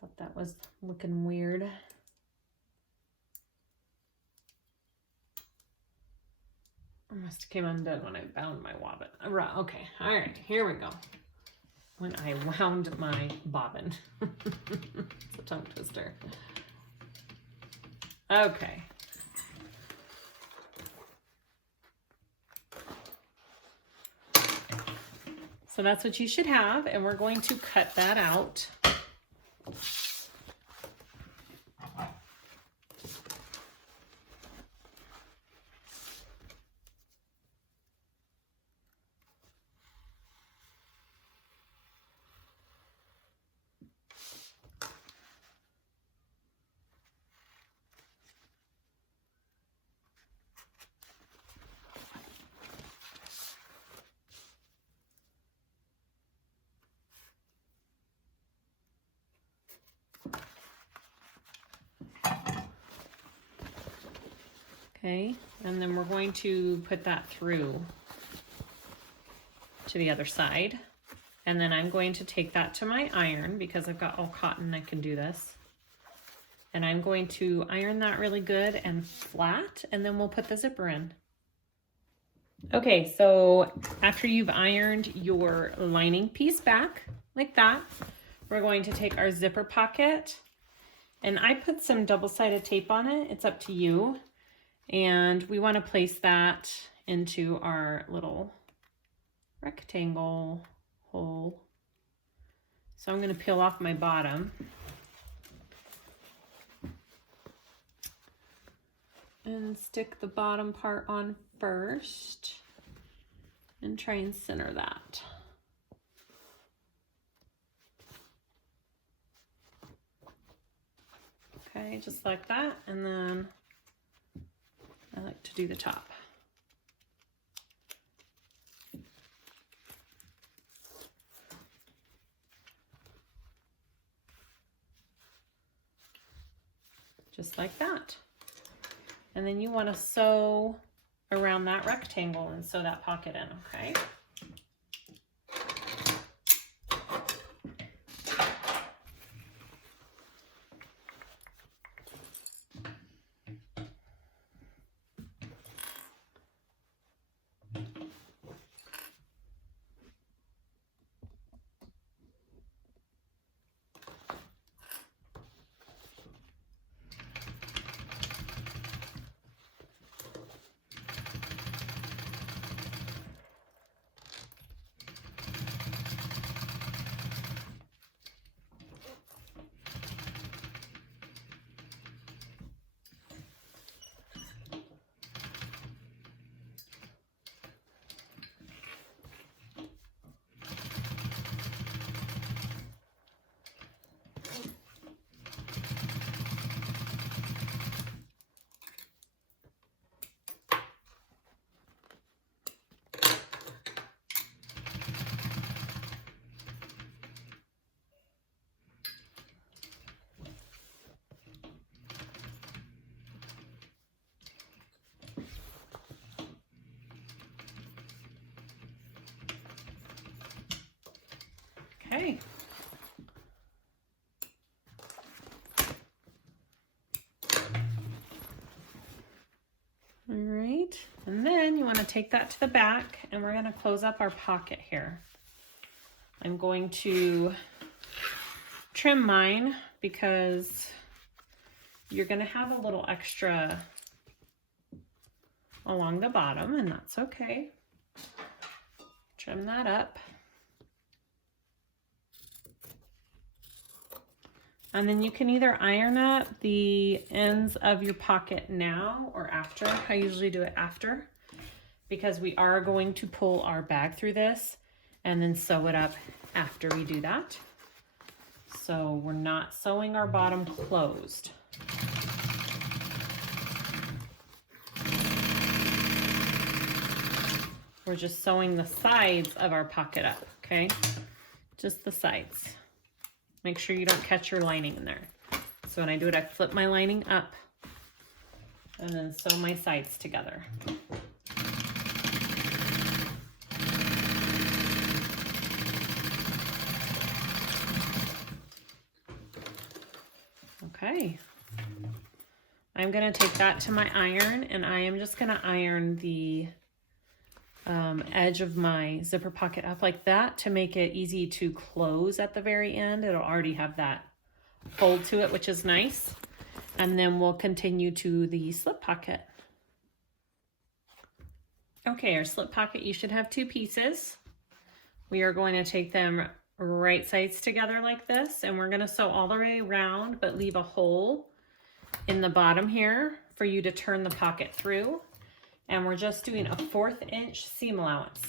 Thought that was looking weird. I must have came undone when I bound my bobbin. Right, okay, all right, here we go. When I wound my bobbin. It's a tongue twister. Okay. So that's what you should have, and we're going to cut that out. Okay, and then we're going to put that through to the other side. And then I'm going to take that to my iron because I've got all cotton, I can do this. And I'm going to iron that really good and flat, and then we'll put the zipper in. Okay, so after you've ironed your lining piece back like that, we're going to take our zipper pocket, and I put some double-sided tape on it. It's up to you. And we want to place that into our little rectangle hole. So I'm going to peel off my bottom. And stick the bottom part on first and try and center that. Okay, just like that. And then I like to do the top. Just like that. And then you want to sew around that rectangle and sew that pocket in, okay? Okay. All right, and then you want to take that to the back, and we're going to close up our pocket here. I'm going to trim mine because you're going to have a little extra along the bottom, and that's okay. Trim that up. And then you can either iron up the ends of your pocket now or after. I usually do it after because we are going to pull our bag through this and then sew it up after we do that. So we're not sewing our bottom closed. We're just sewing the sides of our pocket up, okay? Just the sides. Make sure you don't catch your lining in there. So when I do it, I flip my lining up and then sew my sides together. Okay. I'm gonna take that to my iron, and I am just gonna iron the edge of my zipper pocket up like that to make it easy to close at the very end. It'll already have that fold to it, which is nice. And then we'll continue to the slip pocket. Okay, our slip pocket, you should have two pieces. We are going to take them right sides together like this, and we're going to sew all the way around, but leave a hole in the bottom here for you to turn the pocket through. And we're just doing a 1/4 inch seam allowance.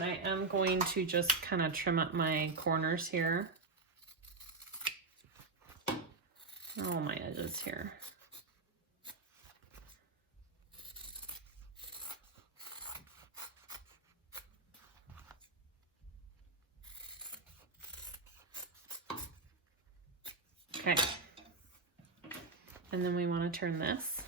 And I am going to just kind of trim up my corners here. All my edges here. Okay. And then we want to turn this.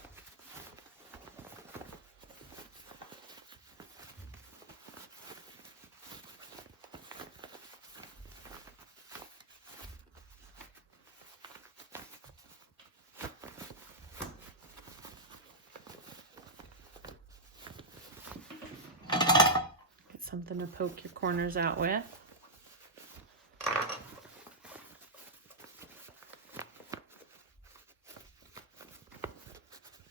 Get something to poke your corners out with.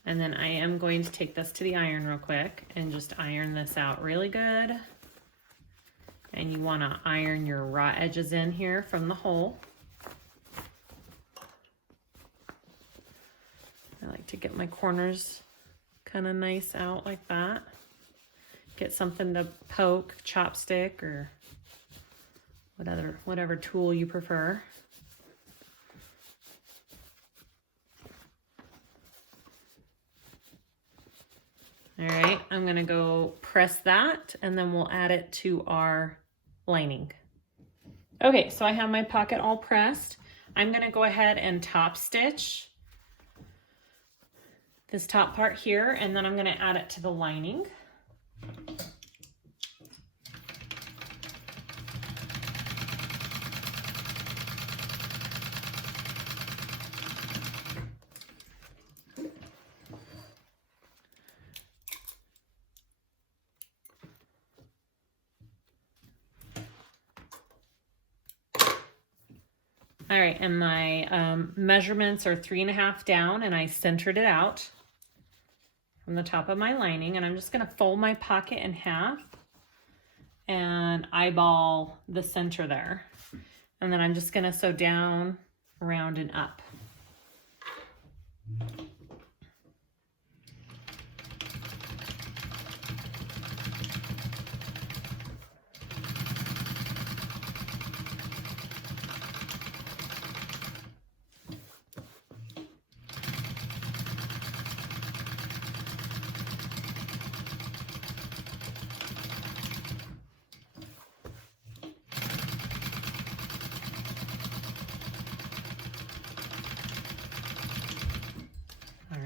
And then I am going to take this to the iron real quick and just iron this out really good. And you want to iron your raw edges in here from the hole. I like to get my corners kind of nice out like that. Get something to poke, chopstick, or whatever tool you prefer. All right, I'm gonna go press that and then we'll add it to our lining. Okay, so I have my pocket all pressed. I'm gonna go ahead and top stitch this top part here, and then I'm gonna add it to the lining. All right, and my measurements are 3.5 down, and I centered it out from the top of my lining, and I'm just gonna fold my pocket in half and eyeball the center there. And then I'm just gonna sew down, around, and up.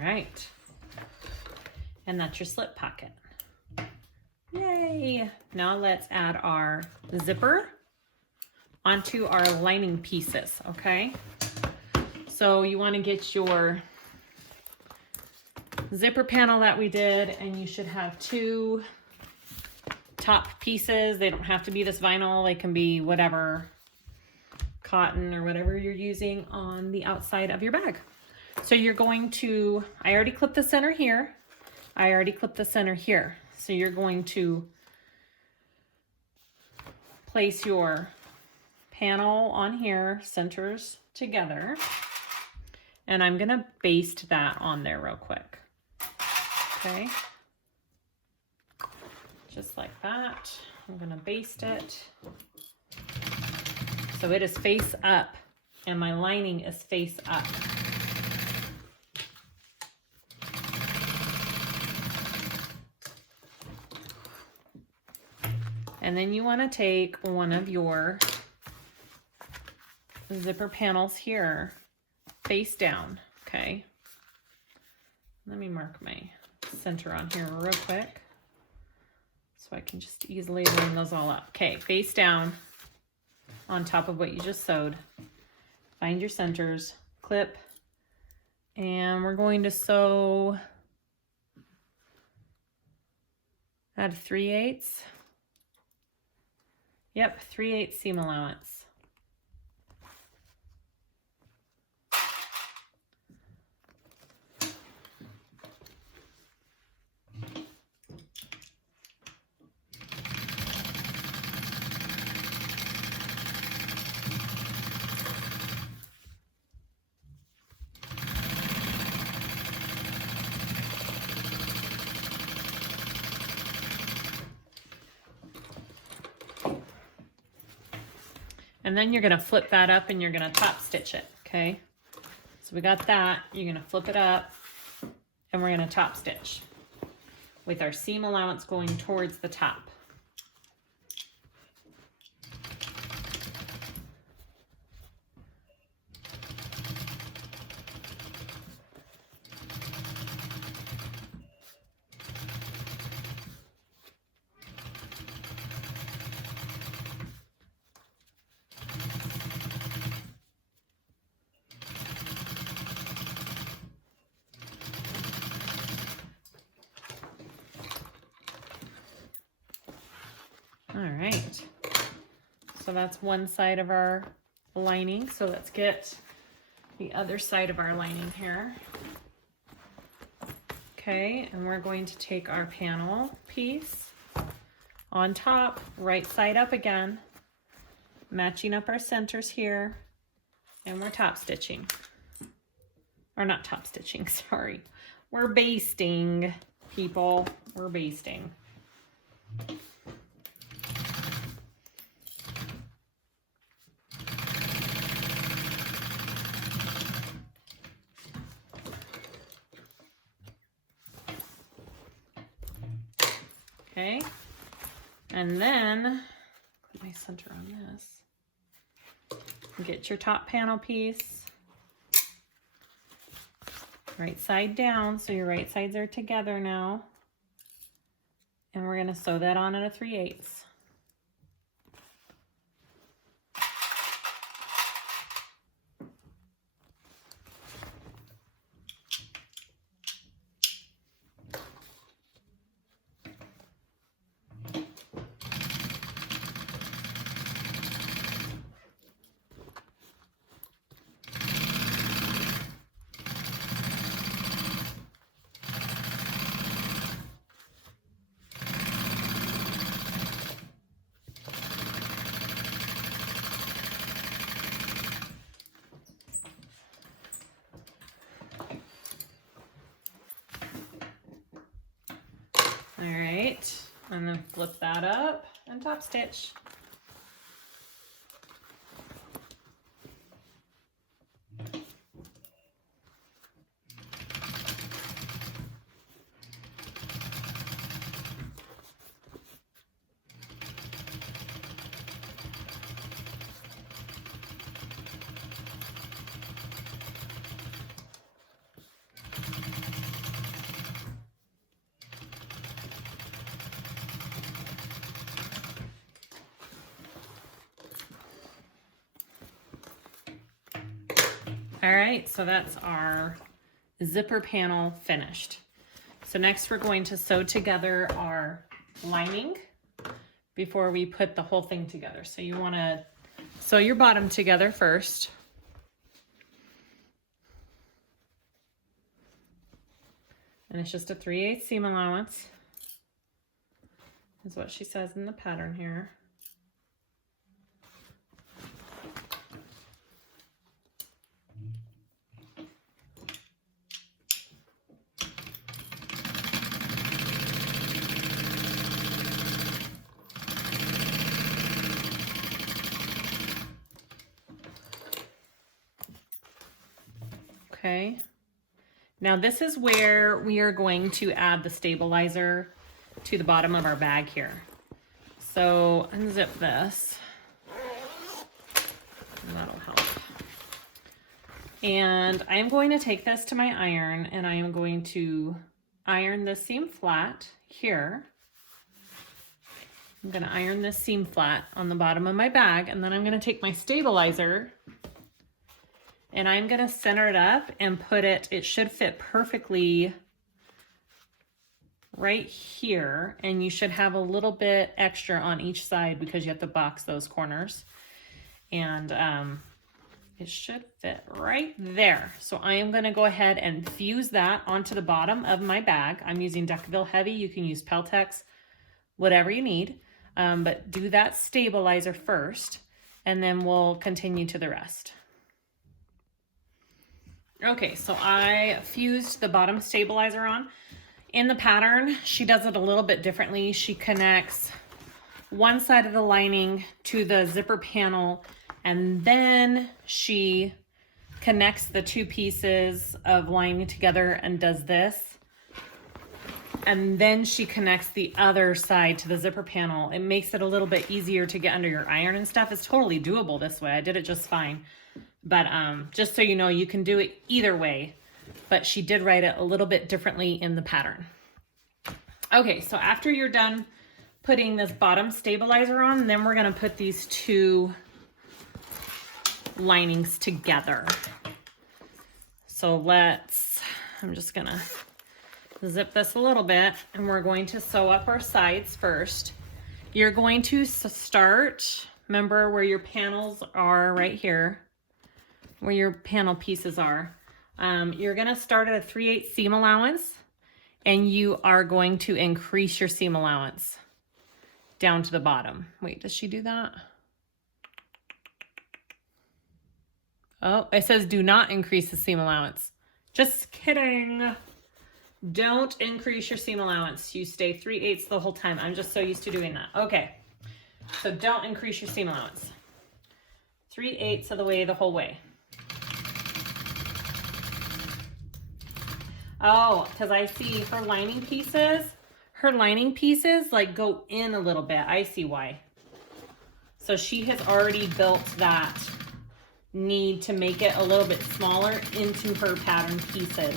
Right, and that's your slip pocket. Yay! Now let's add our zipper onto our lining pieces, okay? So you want to get your zipper panel that we did, and you should have 2 top pieces. They don't have to be this vinyl. They can be whatever cotton or whatever you're using on the outside of your bag. So you're going to, I already clipped the center here. I already clipped the center here. So you're going to place your panel on here, centers together. And I'm gonna baste that on there real quick. Okay. Just like that. I'm gonna baste it. So it is face up and my lining is face up. And then you want to take one of your zipper panels here, face down, okay? Let me mark my center on here real quick so I can just easily line those all up. Okay, face down on top of what you just sewed. Find your centers, clip, and we're going to sew at 3/8. Yep, 3/8 seam allowance. And then you're gonna flip that up and you're gonna top stitch it, okay? So we got that, you're gonna flip it up and we're gonna top stitch with our seam allowance going towards the top. All right, so that's one side of our lining. So let's get the other side of our lining here. Okay, and we're going to take our panel piece on top, right side up again, matching up our centers here, and we're top stitching. Or not top stitching, sorry. We're basting, people, we're basting. Okay, and then put my center on this. Get your top panel piece, right side down, so your right sides are together now. And we're gonna sew that on at a 3/8. All right, and then flip that up and top stitch. All right, so that's our zipper panel finished. So next we're going to sew together our lining before we put the whole thing together. So you want to sew your bottom together first. And it's just a 3/8 seam allowance, is what she says in the pattern here. Okay, now this is where we are going to add the stabilizer to the bottom of our bag here. So unzip this, and that'll help. And I'm going to take this to my iron and I am going to iron this seam flat here. I'm gonna iron this seam flat on the bottom of my bag, and then I'm gonna take my stabilizer and I'm gonna center it up and put it, it should fit perfectly right here, and you should have a little bit extra on each side because you have to box those corners. And it should fit right there. So I am gonna go ahead and fuse that onto the bottom of my bag. I'm using Decovil Heavy, you can use Peltex, whatever you need, but do that stabilizer first, and then we'll continue to the rest. Okay, so I fused the bottom stabilizer on. In the pattern, she does it a little bit differently. She connects one side of the lining to the zipper panel, And then she connects the two pieces of lining together and does this. And then she connects the other side to the zipper panel. It makes it a little bit easier to get under your iron and stuff. It's totally doable this way. I did it just fine. But just so you know, you can do it either way. But she did write it a little bit differently in the pattern. Okay, so after you're done putting this bottom stabilizer on, then we're gonna put these two linings together. So I'm just gonna zip this a little bit, and we're going to sew up our sides first. You're going to start, remember where your panels are right here, where your panel pieces are. You're gonna start at a 3/8 seam allowance, and you are going to increase your seam allowance down to the bottom. Wait, does she do that? Oh, it says do not increase the seam allowance. Just kidding. Don't increase your seam allowance. You stay 3/8 the whole time. I'm just so used to doing that. Okay, so don't increase your seam allowance. 3/8 of the way, the whole way. Oh, because I see her lining pieces like go in a little bit. I see why. So she has already built that need to make it a little bit smaller into her pattern pieces,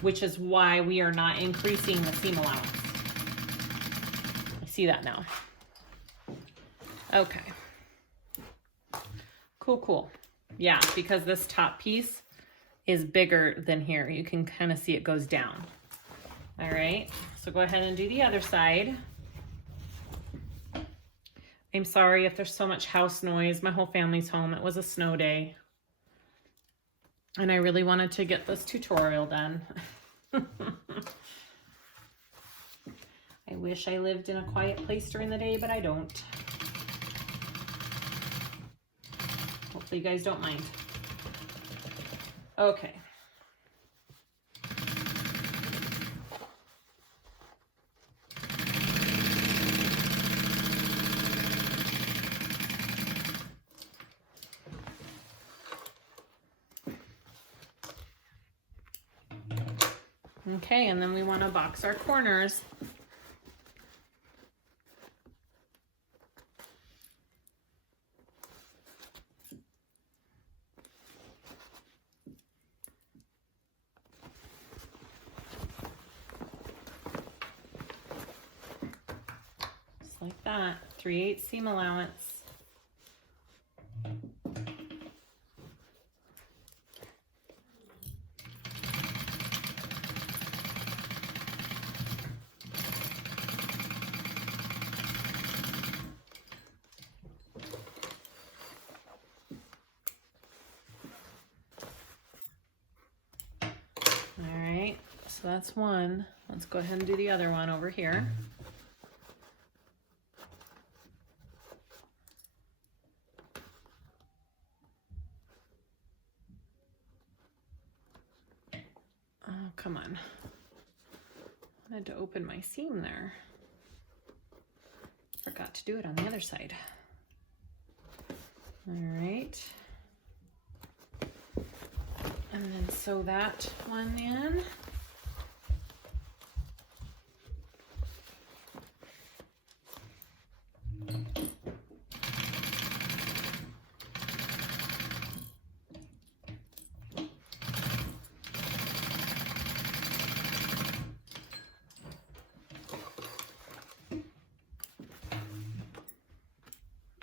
which is why we are not increasing the seam allowance. I see that now. Okay. Cool, cool. Yeah, because this top piece is bigger than here. You can kind of see it goes down. All right, so go ahead and do the other side. I'm sorry if there's so much house noise. My whole family's home. It was a snow day. And I really wanted to get this tutorial done. I wish I lived in a quiet place during the day, but I don't. Hopefully you guys don't mind. Okay. Okay, and then we want to box our corners. Just like that, 3/8 seam allowance. So that's one. Let's go ahead and do the other one over here. Oh, come on. I had to open my seam there. Forgot to do it on the other side. All right. And then sew that one in.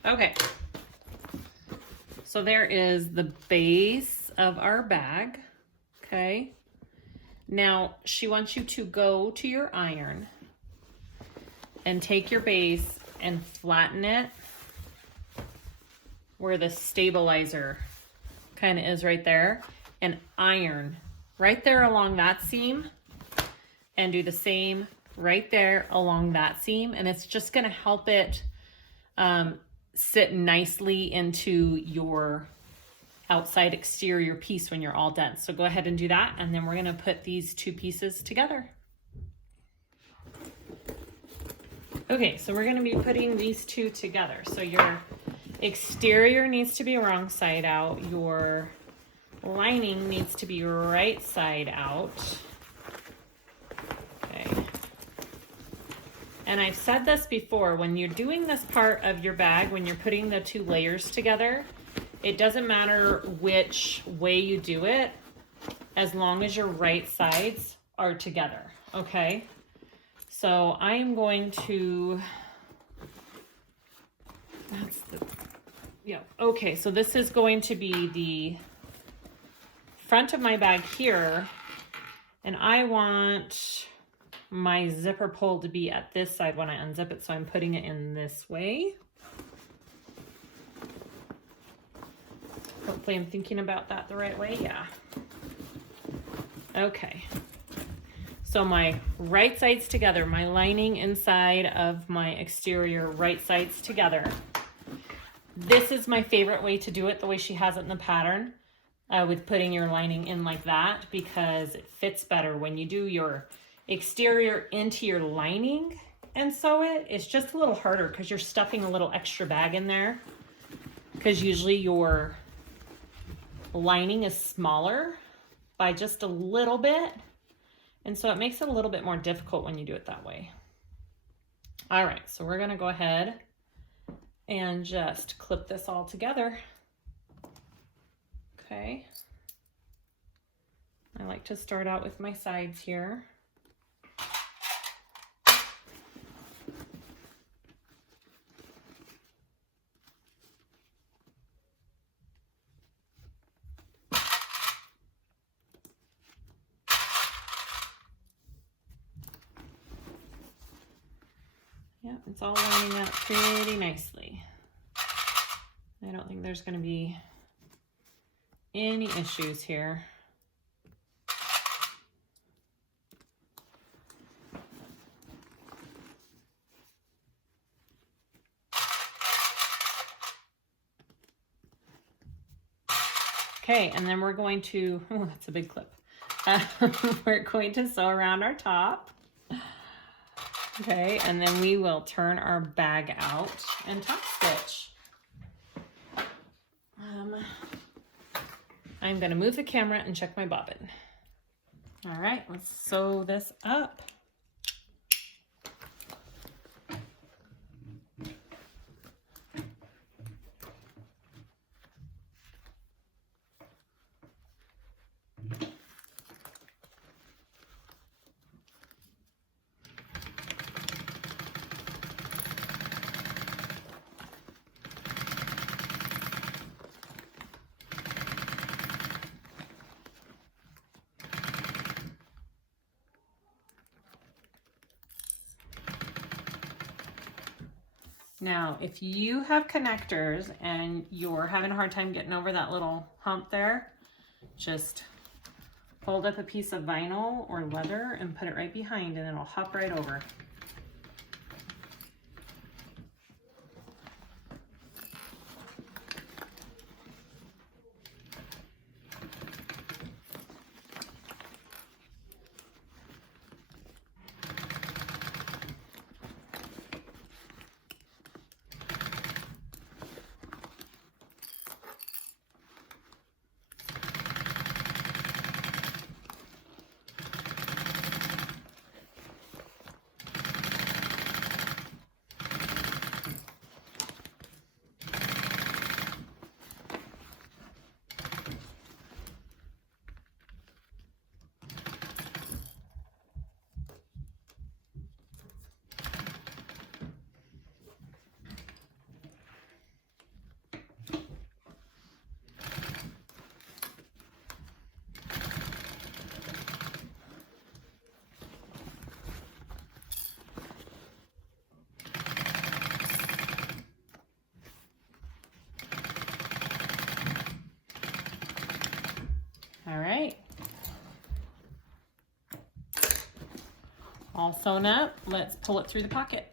Okay, so there is the base of our bag, okay? Now, she wants you to go to your iron and take your base and flatten it where the stabilizer kind of is right there, and iron right there along that seam, and do the same right there along that seam, and it's just gonna help it sit nicely into your outside exterior piece when you're all done. So go ahead and do that, and then we're gonna put these two pieces together. Okay, so we're gonna be putting these two together. So your exterior needs to be wrong side out. Your lining needs to be right side out. Okay. And I've said this before, when you're doing this part of your bag, when you're putting the two layers together, it doesn't matter which way you do it, as long as your right sides are together, okay? So I am going to, okay, so this is going to be the front of my bag here, and I want my zipper pull to be at this side when I unzip it, so I'm putting it in this way. Hopefully I'm thinking about that the right way, yeah. Okay, so my right sides together, my lining inside of my exterior, right sides together. This is my favorite way to do it, the way she has it in the pattern, with putting your lining in like that, because it fits better when you do your exterior into your lining and sew it. It's just a little harder because you're stuffing a little extra bag in there, because usually your lining is smaller by just a little bit, and so it makes it a little bit more difficult when you do it that way. All right, so we're gonna go ahead and just clip this all together. Okay, I like to start out with my sides here. Yeah, it's all lining up pretty nicely. I don't think there's going to be any issues here. Okay, and then we're going to, oh, that's a big clip. We're going to sew around our top. Okay, and then we will turn our bag out and top stitch. I'm going to move the camera and check my bobbin. All right, let's sew this up. Now, if you have connectors and you're having a hard time getting over that little hump there, just fold up a piece of vinyl or leather and put it right behind, and it'll hop right over. All right. All sewn up, let's pull it through the pocket.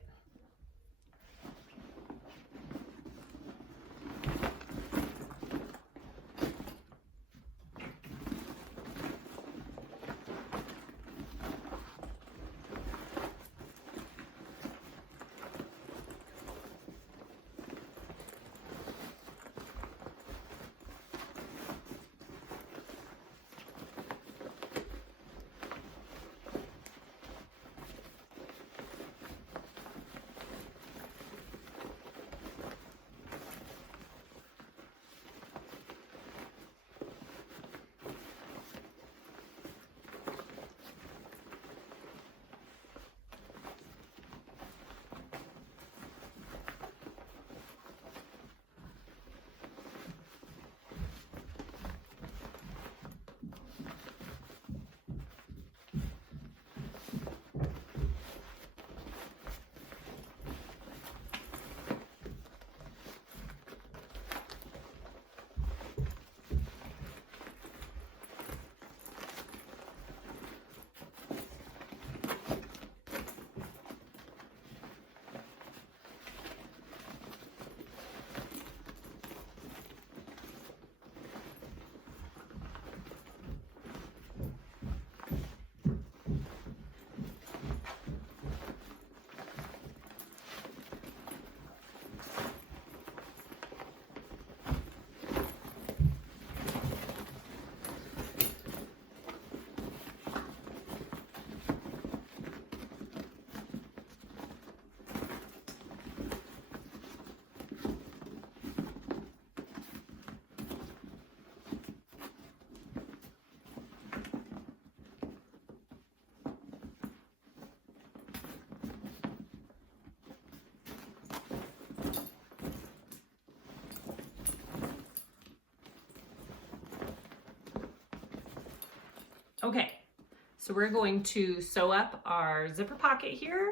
So we're going to sew up our zipper pocket here,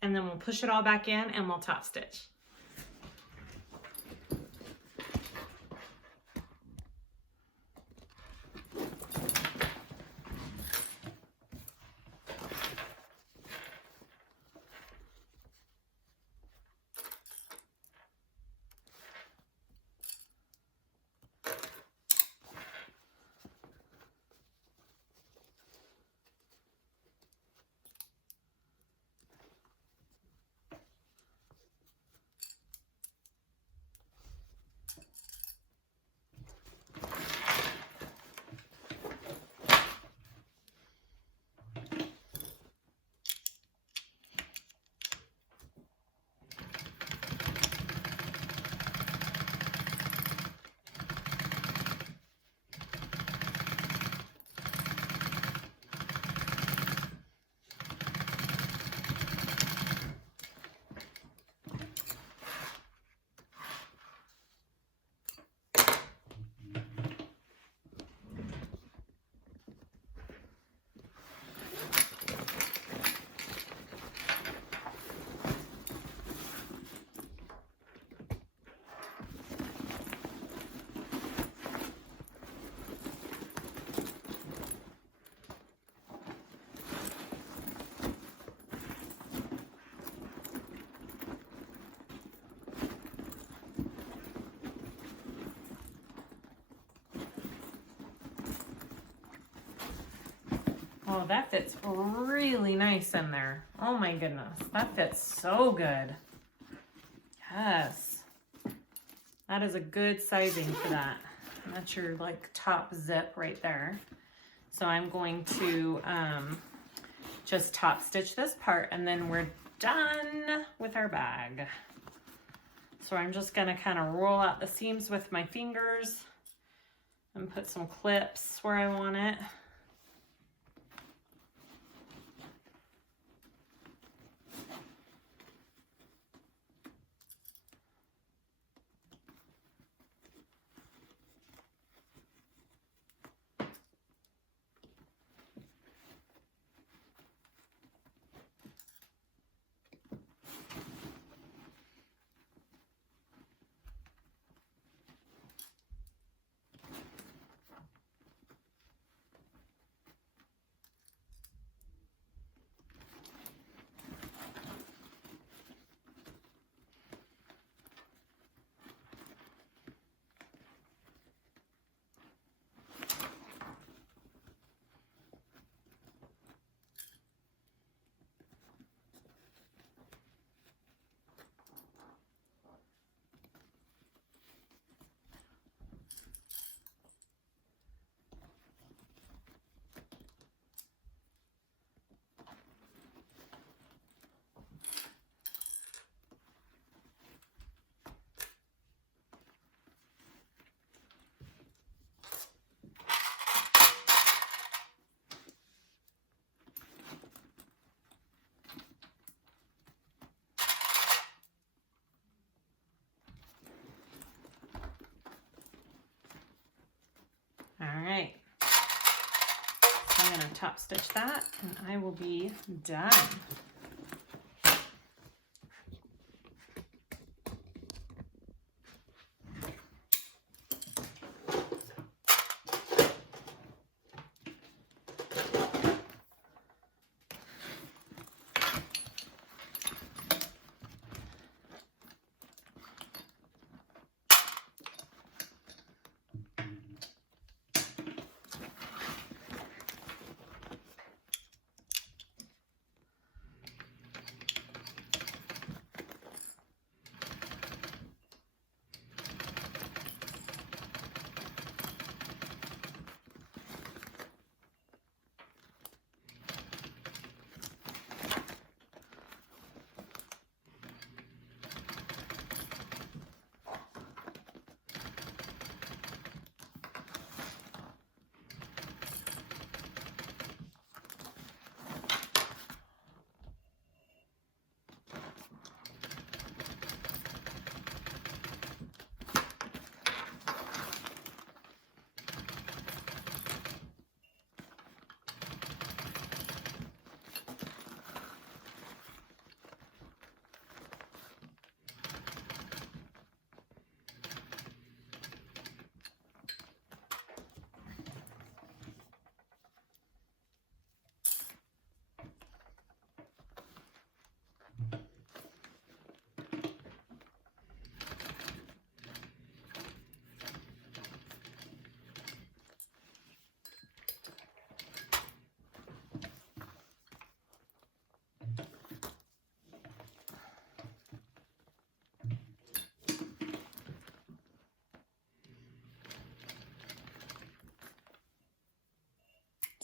and then we'll push it all back in and we'll top stitch. Oh, that fits really nice in there. Oh my goodness, that fits so good. Yes. That is a good sizing for that. And that's your like top zip right there. So I'm going to just top stitch this part and then we're done with our bag. So I'm just gonna kind of roll out the seams with my fingers and put some clips where I want it. All right, so I'm gonna top stitch that and I will be done.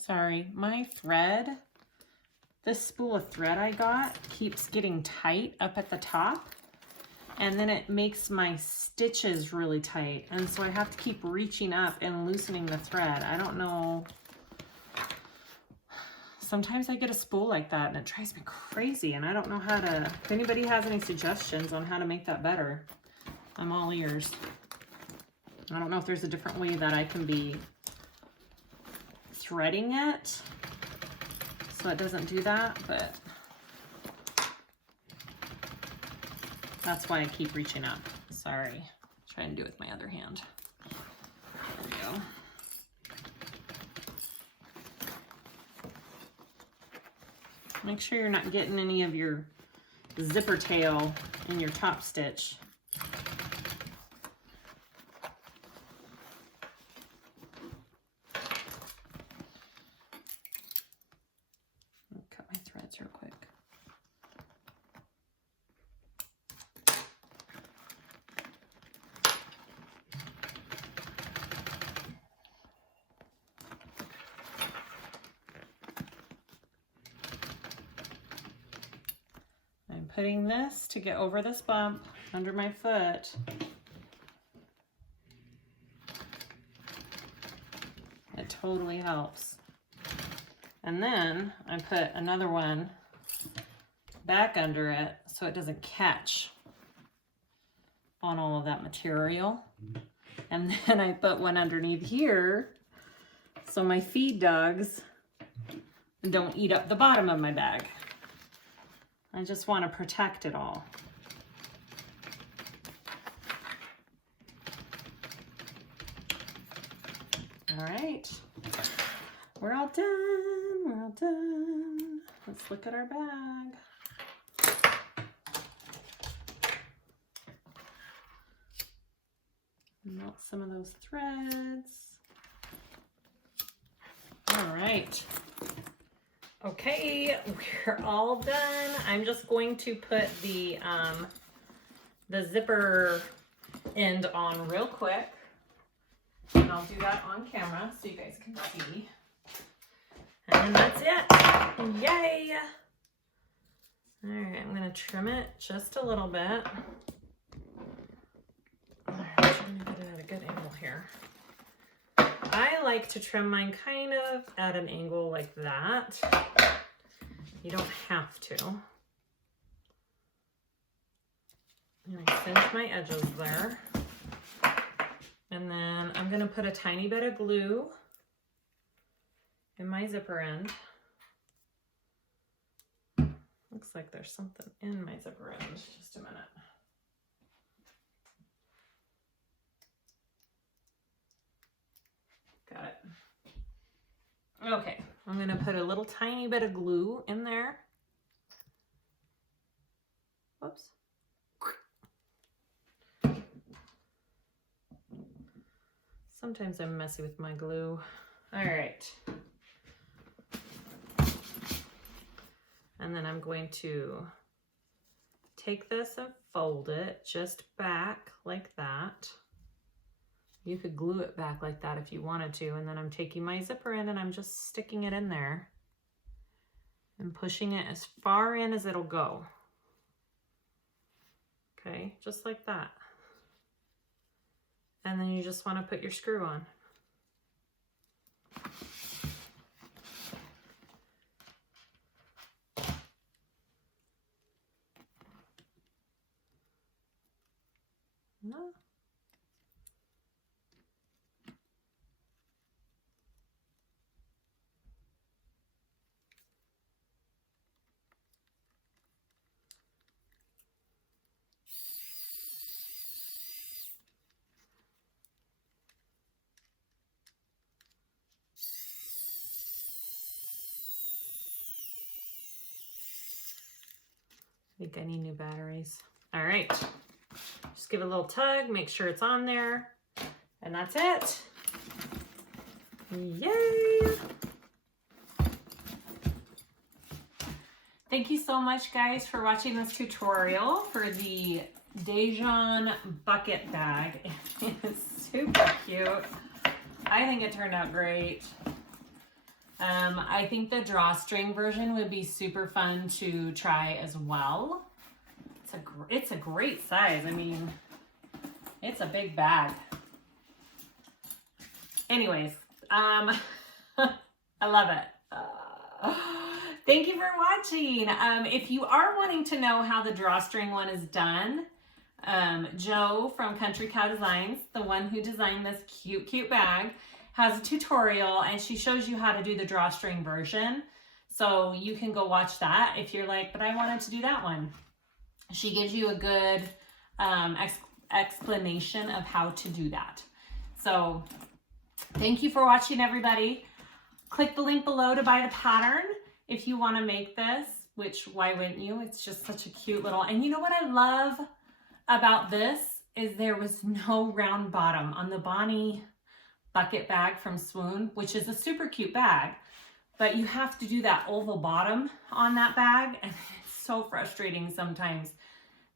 Sorry, my thread, this spool of thread I got keeps getting tight up at the top, and then it makes my stitches really tight, and so I have to keep reaching up and loosening the thread. I don't know. Sometimes I get a spool like that and it drives me crazy, and I don't know how to, if anybody has any suggestions on how to make that better, I'm all ears. I don't know if there's a different way that I can be threading it so it doesn't do that, but that's why I keep reaching up. Sorry. Try and do it with my other hand. There we go. Make sure you're not getting any of your zipper tail in your top stitch. Cut my threads real quick. I'm putting this to get over this bump under my foot. It totally helps. And then I put another one back under it so it doesn't catch on all of that material. And then I put one underneath here so my feed dogs don't eat up the bottom of my bag. I just want to protect it all. All right, we're all done, we're all done. Let's look at our bag. Melt some of those threads. All right. Okay, we're all done. I'm just going to put the zipper end on real quick. And I'll do that on camera so you guys can see. And that's it. Yay! All right, I'm gonna trim it just a little bit. All right, I'm trying to get it at a good angle here. I like to trim mine kind of at an angle like that. You don't have to. And I cinch my edges there. And then I'm gonna put a tiny bit of glue in my zipper end. Looks like there's something in my zipper end. Just a minute. Got it. Okay, I'm gonna put a little tiny bit of glue in there. Whoops. Sometimes I'm messy with my glue. All right. And then I'm going to take this and fold it just back like that. You could glue it back like that if you wanted to. And then I'm taking my zipper in and I'm just sticking it in there and pushing it as far in as it'll go. Okay, just like that. And then you just want to put your screw on. No. I think I need new batteries. All right, just give it a little tug, make sure it's on there, and that's it. Yay! Thank you so much, guys, for watching this tutorial for the Deyjon bucket bag. It is super cute. I think it turned out great. I think the drawstring version would be super fun to try as well. It's a great size. I mean, it's a big bag. Anyways, I love it. Thank you for watching. If you are wanting to know how the drawstring one is done, Joe from Country Cow Designs, the one who designed this cute bag, has a tutorial and she shows you how to do the drawstring version. So you can go watch that if you're like, but I wanted to do that one. She gives you a good explanation of how to do that. So thank you for watching, everybody. Click the link below to buy the pattern if you want to make this, which why wouldn't you? It's just such a cute little, and you know what I love about this is there was no round bottom on the Bonnie bucket bag from Swoon, which is a super cute bag, but you have to do that oval bottom on that bag, and it's so frustrating sometimes.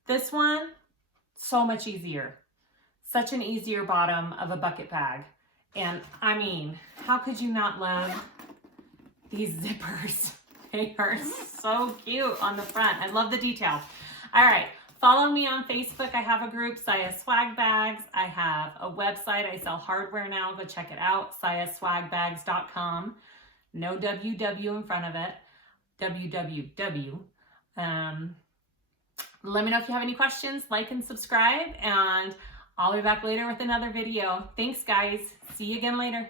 This one, so much easier. Such an easier bottom of a bucket bag. And I mean, how could you not love these zippers? They are so cute on the front. I love the detail. All right. Follow me on Facebook. I have a group, SiahSwagBags. I have a website. I sell hardware now. Go check it out, SiahSwagBags.com. No WW in front of it. www. Let me know if you have any questions. Like and subscribe, and I'll be back later with another video. Thanks, guys. See you again later.